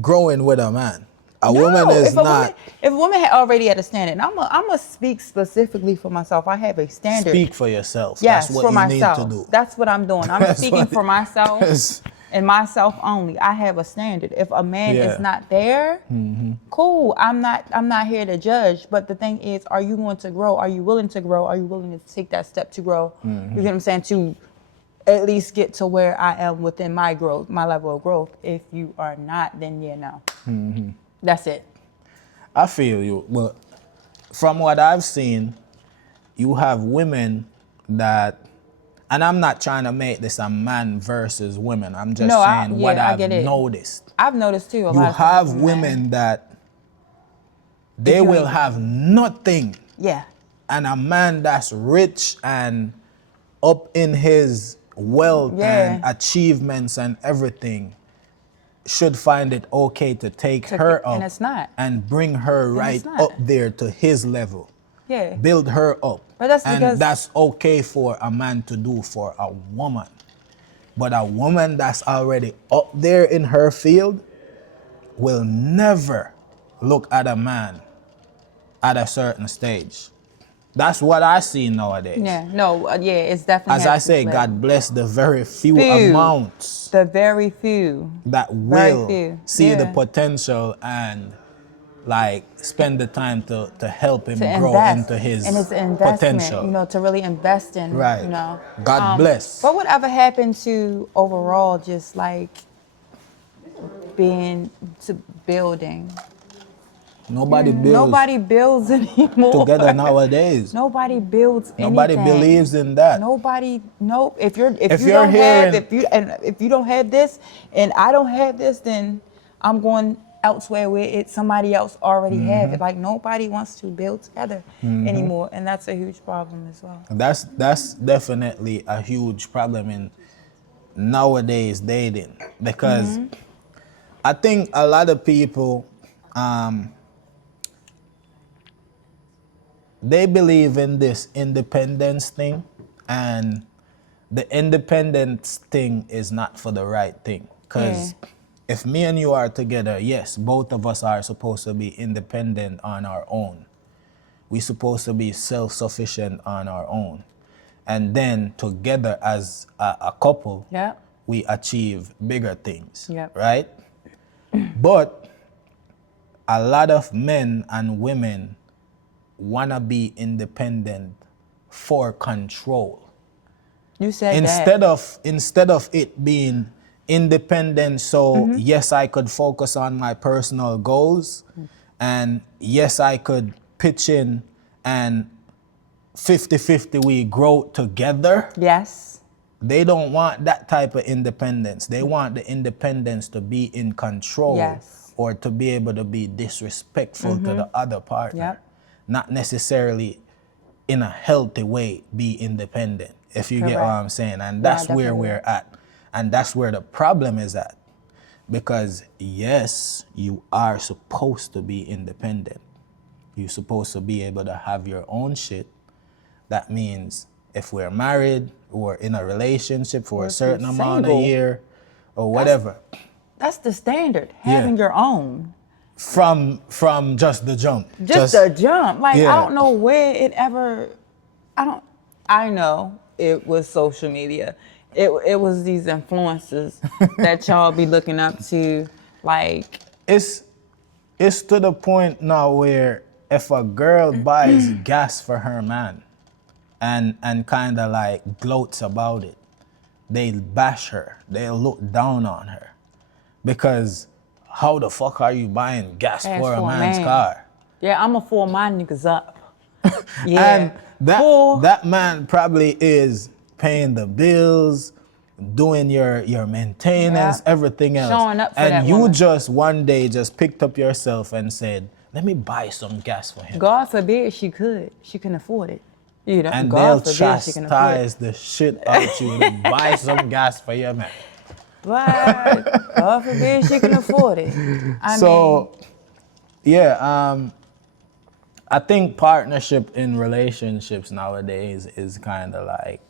growing with a man. A woman is not. If a woman had already had a standard, and I'm gonna speak specifically for myself. I have a standard. Speak for yourself. Yes, that's what for you myself. need to do. That's what I'm doing. I'm That's speaking what- for myself and myself only. I have a standard. If a man is not there, cool. I'm not here to judge. But the thing is, are you going to grow? Are you willing to grow? Are you willing to take that step to grow? You get what I'm saying? To at least get to where I am within my growth, my level of growth. If you are not, then yeah, no. That's it. I feel you, but from what I've seen, you have women that, and I'm not trying to make this a man versus women. I'm just saying what I've noticed. I've noticed too. You have women that they will have nothing. Yeah. And a man that's rich and up in his wealth and achievements and everything should find it okay to take her up and it's not. And bring her right up there to his level. Yeah. Build her up. But that's because and that's okay for a man to do for a woman. But a woman that's already up there in her field will never look at a man at a certain stage. That's what I see nowadays. Yeah, no, it's definitely. As I say, God bless the very few amounts. The very few. That will see the potential and like spend the time to help him grow into his potential. You know, to really invest in. Right. You know. God bless. What would ever happen to overall just like building? Nobody builds. Nobody builds anymore. Together nowadays. Nobody builds anything. Nobody believes in that. Nobody. Nope. If you don't have this, and I don't have this, then I'm going elsewhere where somebody else already have it. Like nobody wants to build together anymore, and that's a huge problem as well. That's definitely a huge problem in nowadays dating, because I think a lot of people they believe in this independence thing, and the independence thing is not for the right thing. Because if me and you are together, yes, both of us are supposed to be independent on our own. We're supposed to be self-sufficient on our own. And then together as a couple, we achieve bigger things, right? But a lot of men and women wanna be independent for control. You said instead of it being independent, so yes, I could focus on my personal goals, and yes, I could pitch in and 50-50 we grow together. Yes. They don't want that type of independence. They want the independence to be in control or to be able to be disrespectful to the other partner. Not necessarily in a healthy way be independent, if you get what I'm saying. And that's where we're at. And that's where the problem is at. Because yes, you are supposed to be independent. You're supposed to be able to have your own shit. That means if we're married or in a relationship for a certain amount of year or whatever. That's the standard, having your own. From just the jump. Just the jump. Like, I don't know where it ever, I know it was social media. It was these influencers that y'all be looking up to, like. It's to the point now where if a girl buys gas for her man and kind of like gloats about it, they bash her, they'll look down on her. Because how the fuck are you buying gas for a man's car? Yeah, I'm a fool my niggas up. And that man probably is paying the bills, doing your maintenance, everything else. Showing up for and that you woman. just one day just picked up yourself and said, let me buy some gas for him. God forbid she could. She can afford it. You know, and God they'll forbid she can afford it. chastise the shit out you to buy some gas for your man. But God forbid she can afford it. I I think partnership in relationships nowadays is kind of like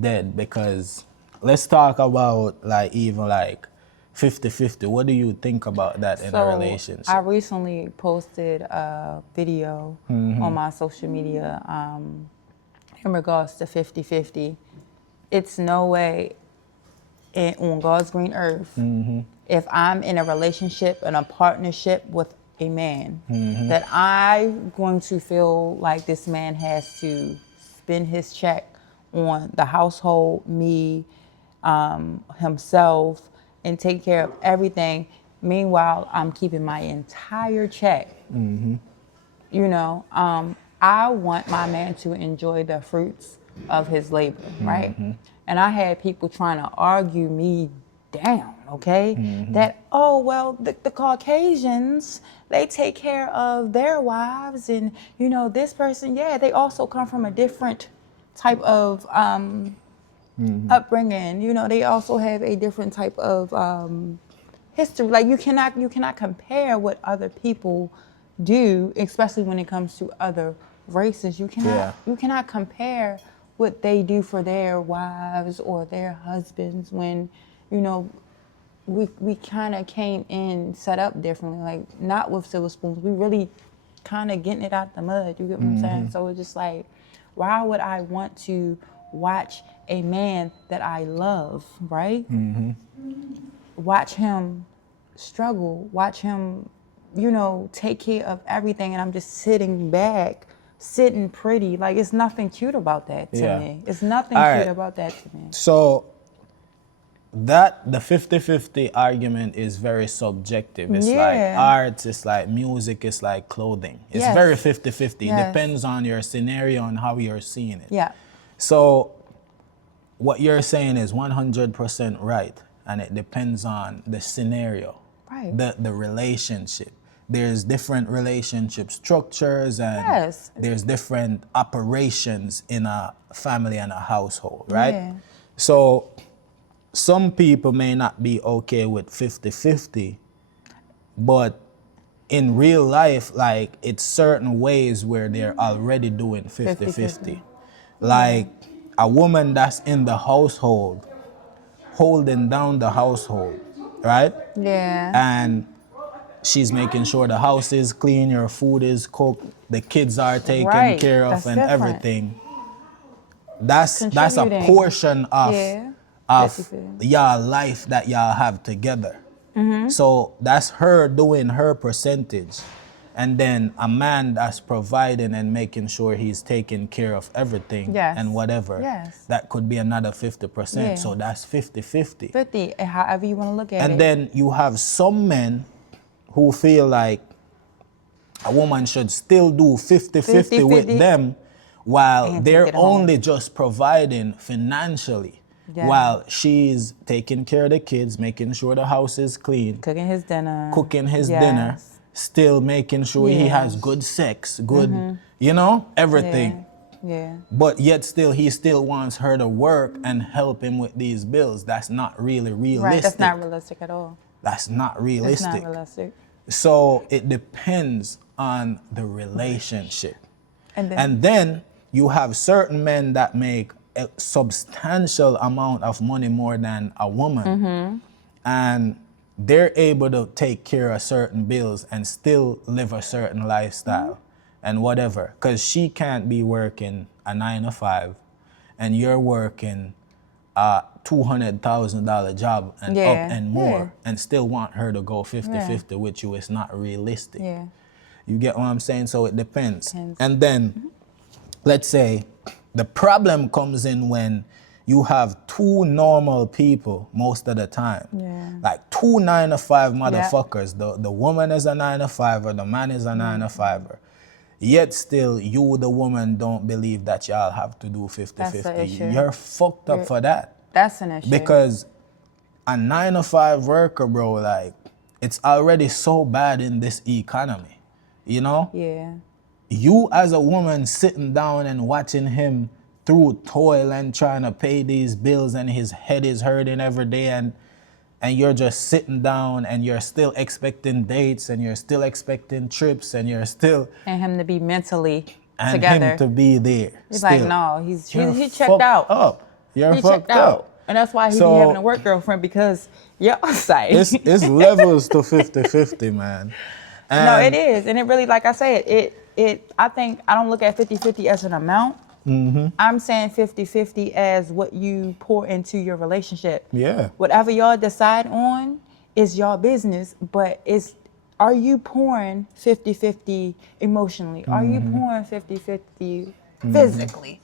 dead because let's talk about like even like 50-50. What do you think about that in a So relationship? I recently posted a video on my social media in regards to 50-50. It's no way on God's green earth, if I'm in a relationship and a partnership with a man, that I'm going to feel like this man has to spend his check on the household, me, himself, and take care of everything. Meanwhile, I'm keeping my entire check. You know, I want my man to enjoy the fruits of his labor, right? And I had people trying to argue me down, okay? That, oh, well, the Caucasians, they take care of their wives, and, you know, this person, yeah, they also come from a different type of upbringing. You know, they also have a different type of history. Like you cannot compare what other people do, especially when it comes to other races. You cannot compare what they do for their wives or their husbands when, you know, we kind of came in set up differently, like not with silver spoons. We really kind of getting it out the mud. You get what I'm saying? So it's just like, why would I want to watch a man that I love, right? Watch him struggle, watch him, you know, take care of everything, and I'm just sitting back, sitting pretty. Like, it's nothing cute about that to me. It's nothing cute about that to me. So that the 50-50 argument is very subjective. It's like art, it's like music, it's like clothing. It's very 50-50. It depends on your scenario and how you're seeing it. Yeah. So what you're saying is 100% right, and it depends on the scenario, Right. the relationship. There's different relationship structures and there's different operations in a family and a household, right? Yeah. So some people may not be okay with 50-50, but in real life, like it's certain ways where they're already doing 50-50. Like a woman that's in the household, holding down the household, right? Yeah. And she's making sure the house is clean, your food is cooked, the kids are taken care of, and everything. That's a portion of y'all life that y'all have together. So that's her doing her percentage. And then a man that's providing and making sure he's taking care of everything and whatever. That could be another 50%. So that's 50-50. 50, however you want to look at it. And then you have some men who feel like a woman should still do 50-50 with them while they're only just providing financially. While she's taking care of the kids, making sure the house is clean. Cooking his dinner. Still making sure he has good sex, good, you know, everything. But yet still, he still wants her to work and help him with these bills. That's not really realistic. Right, that's not realistic at all. That's not realistic. It's not realistic. So it depends on the relationship. And then you have certain men that make a substantial amount of money more than a woman. And they're able to take care of certain bills and still live a certain lifestyle and whatever. Because she can't be working a 9-to-5 and you're working a $200,000 job and up and more and still want her to go 50-50 with you. It's not realistic. You get what I'm saying? So it depends. And then let's say the problem comes in when you have two normal people most of the time. Like two 9-to-5 motherfuckers. The woman is a 9-to-5er, the man is a 9-to-5er. Yet still, you, the woman, don't believe that y'all have to do 50-50. You're fucked up for that. That's an issue. Because a 9-to-5 worker, bro, like, it's already so bad in this economy, you know? You as a woman sitting down and watching him through toil and trying to pay these bills and his head is hurting every day and and you're just sitting down and you're still expecting dates and you're still expecting trips and you're still And him to be mentally and together. him to be there. He's still. like, no, he You're checked out. Up. You're He fucked checked out. up. And that's why he So- be having a work girlfriend, because you're outside. It's levels to 50-50, man. And No, it is. And it really, like I said, I think I don't look at 50-50 as an amount. I'm saying 50-50 as what you pour into your relationship. Yeah. Whatever y'all decide on is y'all business, but are you pouring 50-50 emotionally? Are you pouring 50-50 physically?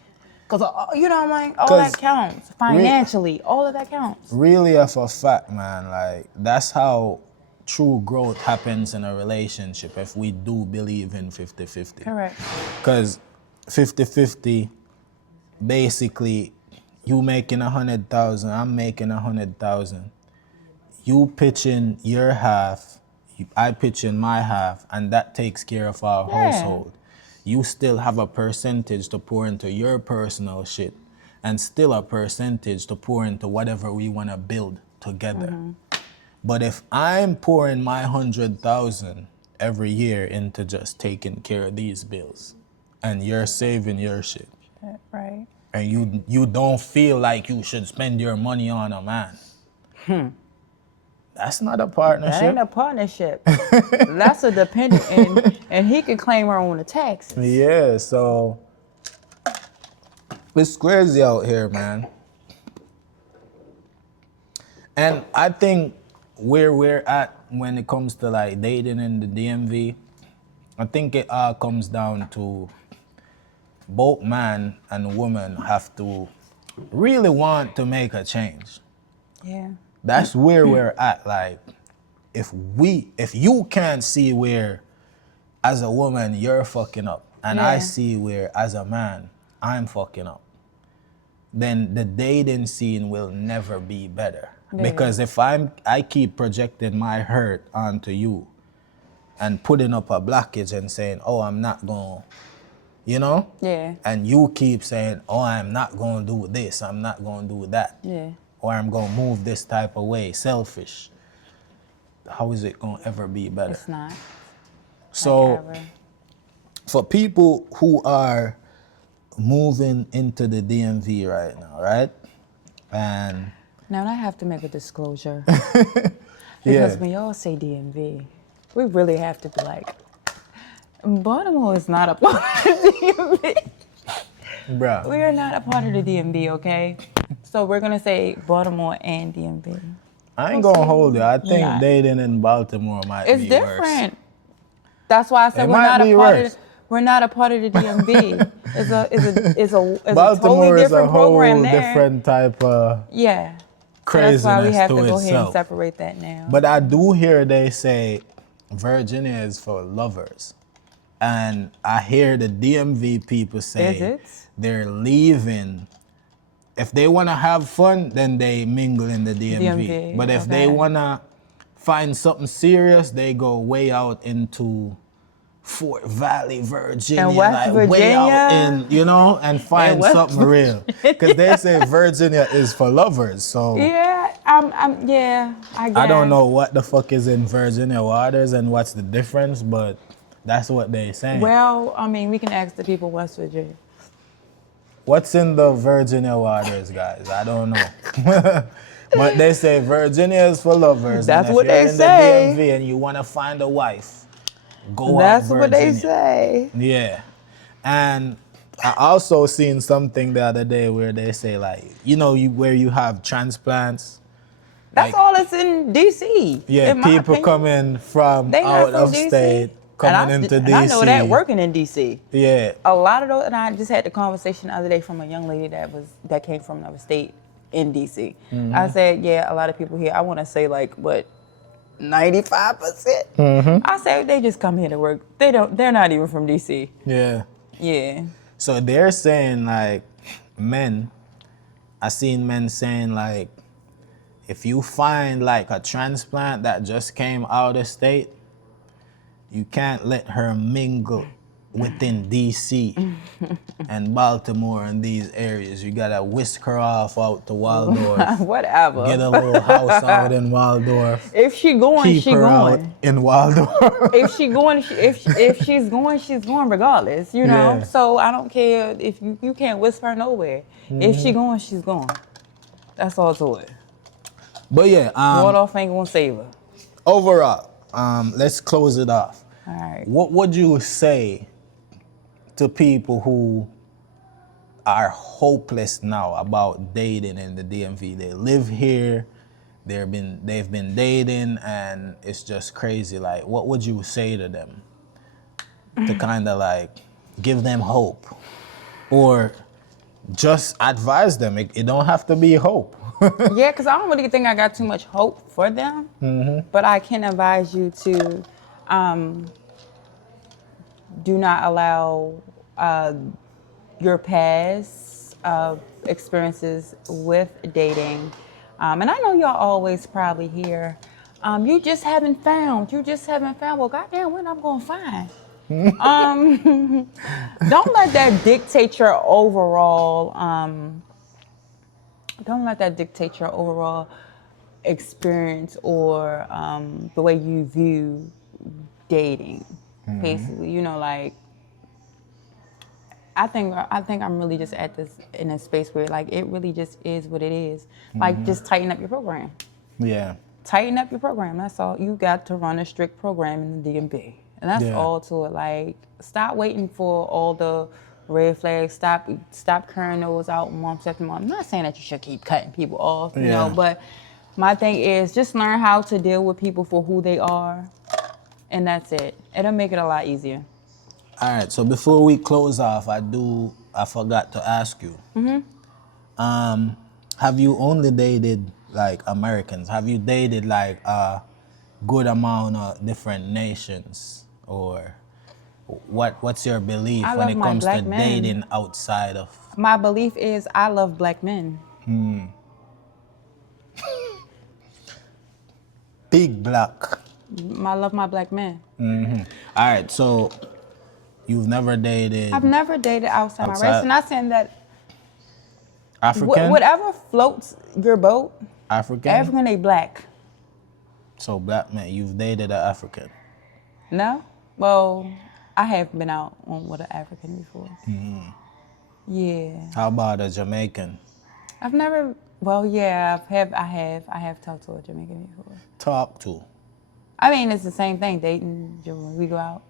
Because, you know what I mean? All that counts. Financially, all of that counts. Really, of a fact, man, like, that's how true growth happens in a relationship, if we do believe in 50-50. Correct. Because 50-50, basically, you making 100,000, I'm making 100,000. You pitch in your half, I pitch in my half, and that takes care of our household. You still have a percentage to pour into your personal shit, and still a percentage to pour into whatever we want to build together. But if I'm pouring my 100,000 every year into just taking care of these bills, and you're saving your shit, Right. and you don't feel like you should spend your money on a man, that's not a partnership. That ain't a partnership. That's a dependent, and he can claim her on the taxes. Yeah, so it's crazy out here, man. And I think where we're at when it comes to like dating in the DMV, I think it all comes down to both man and woman have to really want to make a change. Yeah. That's where we're at. Like, if you can't see where as a woman you're fucking up, and I Yeah. see where as a man I'm fucking up, then the dating scene will never be better. Yeah. Because if I keep projecting my hurt onto you and putting up a blockage and saying, oh, I'm not going, you know? Yeah. And you keep saying, oh, I'm not going to do this, I'm not going to do that. Yeah. Or I'm going to move this type of way, selfish. How is it going to ever be better? It's not. So, Like ever. for people who are moving into the DMV right now, right? And Now I have to make a disclosure. yeah, Because when y'all say DMV, we really have to be like, Baltimore is not a part of the DMV. bruh. We are not a part of the DMV, okay? So we're gonna say Baltimore and DMV. I ain't gonna hold you. I think not. dating in Baltimore might It's be different. worse. That's why I said It we're might not be a part worse. of. We're not a part of the DMV. It's a Baltimore totally is a different whole program there. different type of Yeah. So craziness that's why we have to to go ahead and itself. separate that now. But I do hear they say Virginia is for lovers. And I hear the DMV people say Is it? they're leaving. If they want to have fun, then they mingle in the DMV. DMV, But if they okay. want to find something serious, they go way out into Fort Valley, Virginia, And West like way out Virginia? in, you know, and find West something real. Because they say Virginia is for lovers. So yeah, yeah, I guess. I don't know what the fuck is in Virginia waters and what's the difference, but that's what they say. Well, I mean, we can ask the people in West Virginia. What's in the Virginia waters, guys? I don't know. But they say Virginia is for lovers. That's and what if you're they in say. the DMV and you want to find a wife, go That's out what they Virginia. say. Yeah. And I also seen something the other day where they say, like, you know, where you have transplants. That's Like, all that's in DC. yeah, in my people opinion. coming from They not out from of DC. state, coming into DC. And I know that working in DC. Yeah. A lot of those, and I just had the conversation the other day from a young lady that came from another state in DC. Mm-hmm. I said, yeah, a lot of people here. I want to say like what, 95%. Mm-hmm. I said they just come here to work. They're not even from DC. Yeah. Yeah. So they're saying, like, men, I seen men saying, like, if you find like a transplant that just came out of state, you can't let her mingle within DC and Baltimore and these areas. You gotta whisk her off out to Waldorf. Whatever. Get a little house out in Waldorf. If she going, Keep she her out going. in Waldorf. If she going, if she's going, she's going regardless. You know. Yeah. So I don't care if you can't whisper her nowhere. If she going, she's going. That's all to it. But yeah, Waldorf ain't gonna save her. overall, let's close it off. All right. What would you say to people who are hopeless now about dating in the DMV? They live here, they've been dating, and it's just crazy. Like, what would you say to them to kind of like give them hope, or just advise them? It don't have to be hope. Yeah, because I don't really think I got too much hope for them. But I can advise you to do not allow your past experiences with dating. And I know y'all always probably hear, you just haven't found. Well, goddamn, when I'm going to find? Don't let that dictate your overall experience or the way you view dating. Basically, you know, like I think I'm really just at this in a space where like it really just is what it is. Like just tighten up your program. Yeah. Tighten up your program. That's all. You got to run a strict program in the DMV. And that's all to it. Like, stop waiting for all the red flags. Stop carrying those out month after month. I'm not saying that you should keep cutting people off, you know, but my thing is just learn how to deal with people for who they are. And that's it. It'll make it a lot easier. All right, so before we close off, I forgot to ask you. Have you only dated like Americans? Have you dated like a good amount of different nations, or what's your belief when it comes to dating outside of? My belief is I love black men. Big black. I love my black men. All right, so you've never dated? I've never dated outside my race. And not saying that African? Whatever floats your boat. African, they black. So black man, you've dated an African? No? Well, I have been out with an African before. Yeah. How about a Jamaican? I've never, well, yeah, I have talked to a Jamaican before. Talk to? I mean, it's the same thing, dating, when we go out.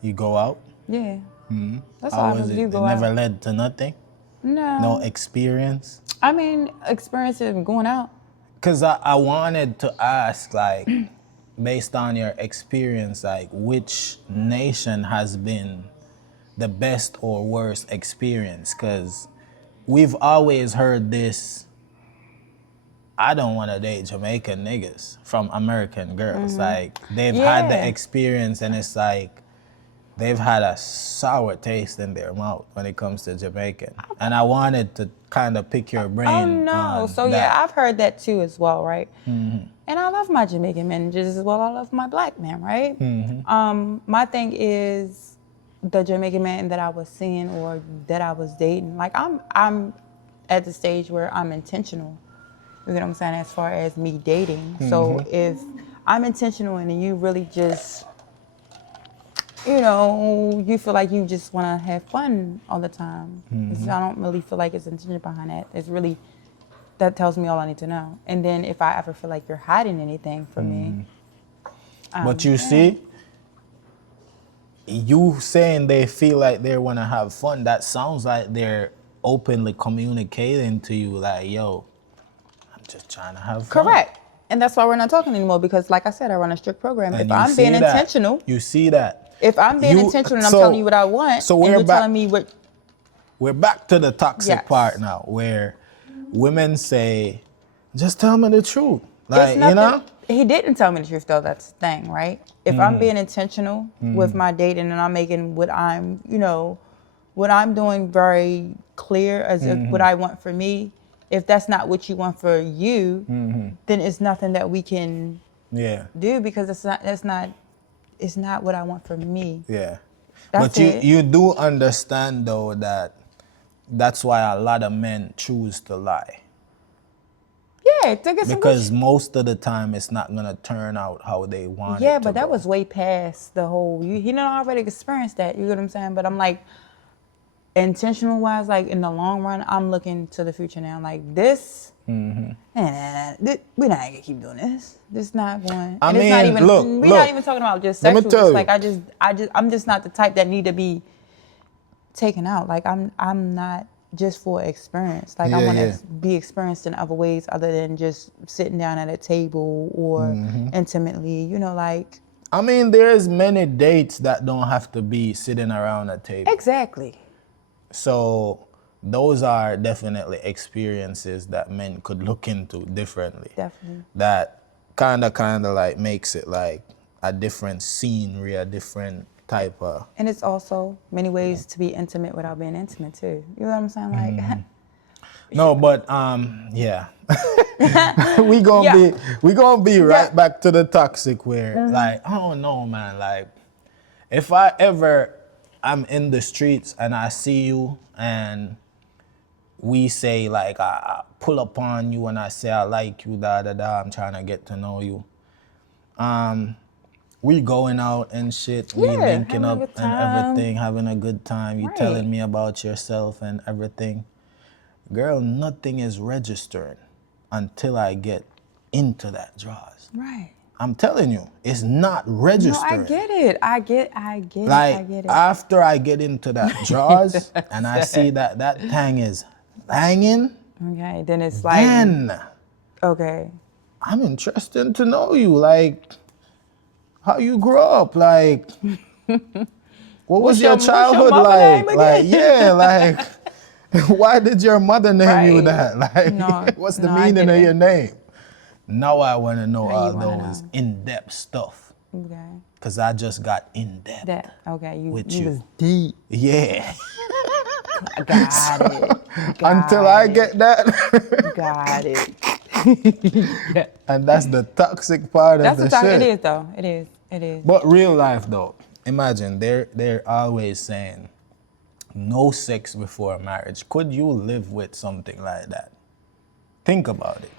You go out? Yeah. That's How all I was do. it? You It go never out. led to nothing? No. No experience? I mean, experience of going out. Because I wanted to ask, like, based on your experience, like, which nation has been the best or worst experience? Because we've always heard this, I don't want to date Jamaican niggas from American girls. Like, they've had the experience, and it's like, they've had a sour taste in their mouth when it comes to Jamaican. And I wanted to kind of pick your brain. Oh, no. on So, that. yeah, I've heard that too as well, right? And I love my Jamaican men just as well I love my black men, right? My thing is the Jamaican man that I was seeing or that I was dating, like I'm at the stage where I'm intentional. You know what I'm saying? As far as me dating. So if I'm intentional and you really just, you know, you feel like you just want to have fun all the time. I don't really feel like it's intention behind that. It's really, that tells me all I need to know. And then if I ever feel like you're hiding anything from me. But you see, you saying they feel like they want to have fun, that sounds like they're openly communicating to you like, yo, I'm just trying to have fun. Correct. And that's why we're not talking anymore because, like I said, I run a strict program. And if you I'm being see that. intentional. You see that. If I'm being intentional and I'm telling you what I want, so and we're you're telling me what. We're back to the toxic Yes. part now, where women say, just tell me the truth. Like, It's nothing, you know? He didn't tell me the truth, though. That's the thing, right? If I'm being intentional with my dating and I'm making what I'm, you know, what I'm doing very clear as if what I want for me, if that's not what you want for you, then it's nothing that we can Yeah. do because it's not what I want for me. Yeah. That's But it. you do understand though that that's why a lot of men choose to lie. Yeah, to get some good Because most of the time it's not gonna turn out how they want Yeah, it to but that go. was way past the whole. He done already experienced that. You get what I'm saying? But I'm like, intentional wise, like in the long run, I'm looking to the future now. Like this, we're not gonna keep doing this. This not going. I And it's not mean, even. look, We're not look. even talking about just Let me sexual. Just tell like you. I'm just not the type that need to be taken out. Like I'm not just for experience. Like I Yeah, want to yeah. be experienced in other ways other than just sitting down at a table or intimately. You know, like I mean, there's many dates that don't have to be sitting around a table. exactly. So those are definitely experiences that men could look into differently. Definitely. That kind of like makes it like a different scenery, a different type of. And it's also many ways to be intimate without being intimate too. You know what I'm saying? Like, No, but yeah. we gonna yeah, be yeah. right back to the toxic where like I don't know, man. Like if I ever I'm in the streets and I see you and we say like I pull up on you and I say I like you, da da da. I'm trying to get to know you. We going out and shit. We Yeah, linking having a up good and time. everything, having a good time. You Right. telling me about yourself and everything. Girl, nothing is registering until I get into that draws. Right. I'm telling you, it's not No, I registering. get it. I get it. I Like get it. after I get into that draws and I see that that thing is banging, Okay, then it's like, then okay. I'm interested to know you. Like how you grew up. Like what was your What's your childhood mama name like? Like again? yeah, like why did your mother name you Right. that? Like what's the No, I meaning get of your it. name? Now I want to know Now you all wanna those know. in-depth stuff. Okay. Cause I just got in-depth That okay, with you you. was deep. Yeah. Got it. Until Got I it. get that. Got it. And that's the toxic part of That's the what talk it shit. is though. It is. It is. But real life though, imagine they're always saying no sex before marriage. Could you live with something like that? Think about it.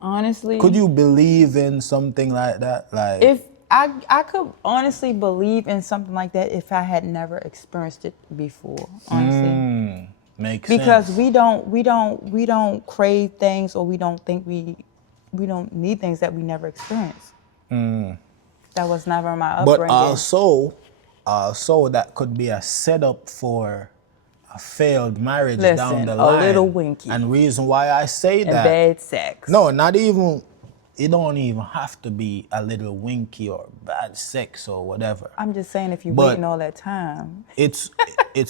Honestly, Could you believe in something like that? Like if I could honestly believe in something like that if I had never experienced it before, honestly. makes Because sense. we don't crave things or we don't think we don't need things that we never experienced. That was never my But upbringing. also that could be a setup for a failed marriage down Listen, the a little line. winky And reason why I say and that, bad sex. no, not even, it don't even have to be a little winky or bad sex or whatever. I'm just saying if you're But waiting all that time. it's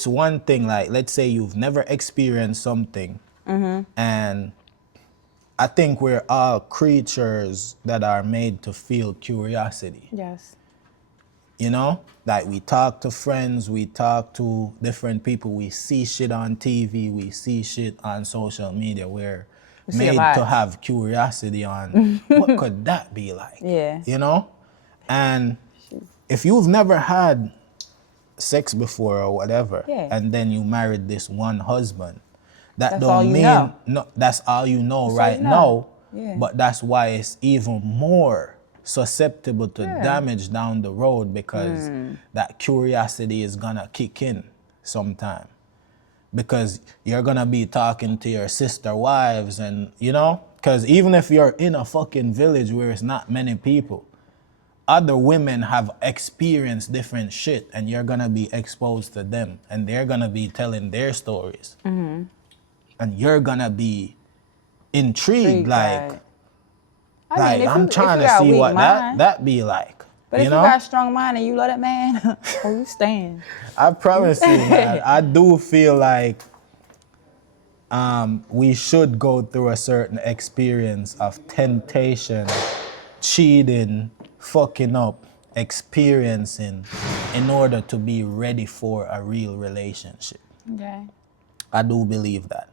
one thing, like let's say you've never experienced something and I think we're all creatures that are made to feel curiosity. Yes. You know, like we talk to friends, we talk to different people, we see shit on TV, we see shit on social media. We're We see a made to lot. have curiosity on what could that be like? Yeah. You know? And if you've never had sex before or whatever, Yeah. and then you married this one husband, that That's all don't you mean know. no, that's all you know That's all right you know. now. Yeah. But that's why it's even more susceptible to Yeah. damage down the road because that curiosity is gonna kick in sometime. Because you're gonna be talking to your sister wives and you know, because even if you're in a fucking village where it's not many people, other women have experienced different shit and you're gonna be exposed to them and they're gonna be telling their stories. And you're gonna be intrigued, Intrigued by like it. I mean, I'm if trying you to got a see weak what mind, that be like. but You if you know? got a strong mind and you love that man, oh, you stand. I promise you, man, I do feel like we should go through a certain experience of temptation, cheating, fucking up, experiencing in order to be ready for a real relationship. Okay. I do believe that.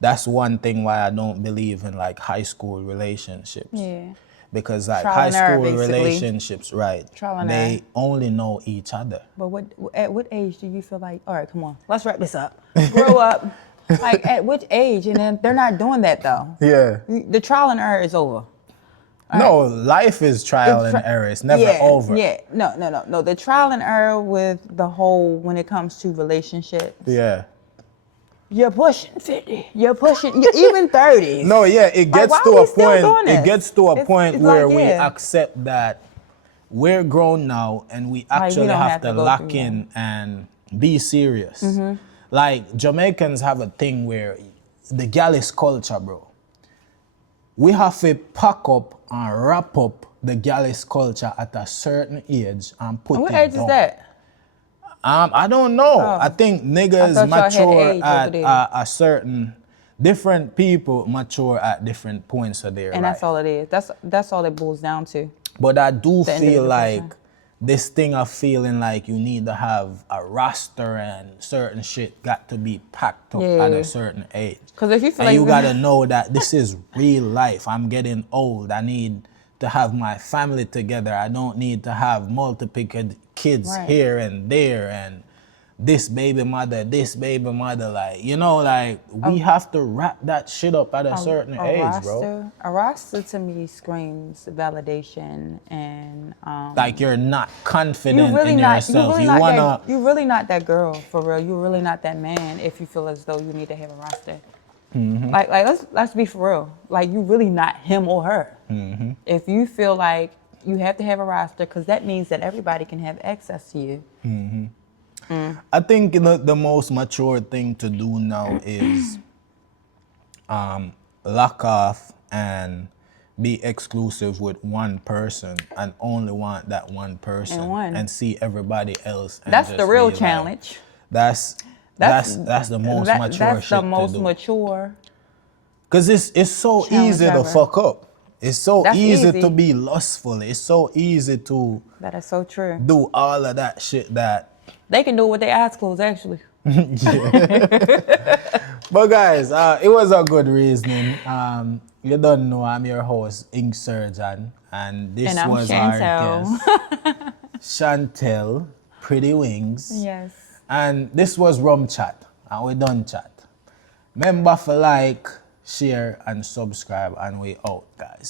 That's one thing why I don't believe in like high school relationships. Yeah. because like Trial high and error, school basically. relationships, right? Trial and They only know each other. But at what age do you feel like, all right, come on, let's wrap this up. Grow up. Like, at which age? And then they're not doing that, though. Yeah. The trial and error is over. No, life is trial and error. It's never over. Yeah, no. The trial and error with the whole, when it comes to relationships. Yeah. You're pushing 50. You're even 30s. No, yeah, it gets why to are a we still doing point. It this? gets to a point It's where like, we yeah. accept that we're grown now and we actually don't have have to to go lock through in and be serious. Like Jamaicans have a thing where the gallus culture, bro. We have to pack up and wrap up the gallus culture at a certain age and put What it age down. is that? I don't know. I think niggas thought y'all had mature age at over there. a certain, different people mature at different points of their And life. that's all it is. That's all it boils down to. But I do The feel individual like person. this thing of feeling like you need to have a roster and certain shit got to be packed up at Yeah. a certain age. Because if you feel And like you gotta know that this is real life. I'm getting old. I need to have my family together. I don't need to have multiple kids Right. here and there and this baby mother, like, you know, like we have to wrap that shit up at a certain age, bro. A roster to me screams validation and Like you're not you confident really in not yourself. you really not that girl for real. You really not that man if you feel as though you need to have a roster. Like let's be for real. Like you really not him or her. If you feel like you have to have a roster, because that means that everybody can have access to you. I think the most mature thing to do now is lock off and be exclusive with one person and only want that one person and see everybody else. And That's just the real be like, challenge. that's the most mature That's shit the most to do. mature. Cause it's so challenge easy to ever. fuck up. It's so That's easy easy. to be lustful. It's so easy to That is so true. do all of that shit that. They can do it with their eyes closed, actually. But guys, it was a good reasoning. You don't know I'm your host, Ink Surgeon, and this And I'm was Chantel. our guest, Chantel, Pretty Wings. Yes. And this was Rum Chat, and we done chat. Remember to like, share, and subscribe, and we out, guys.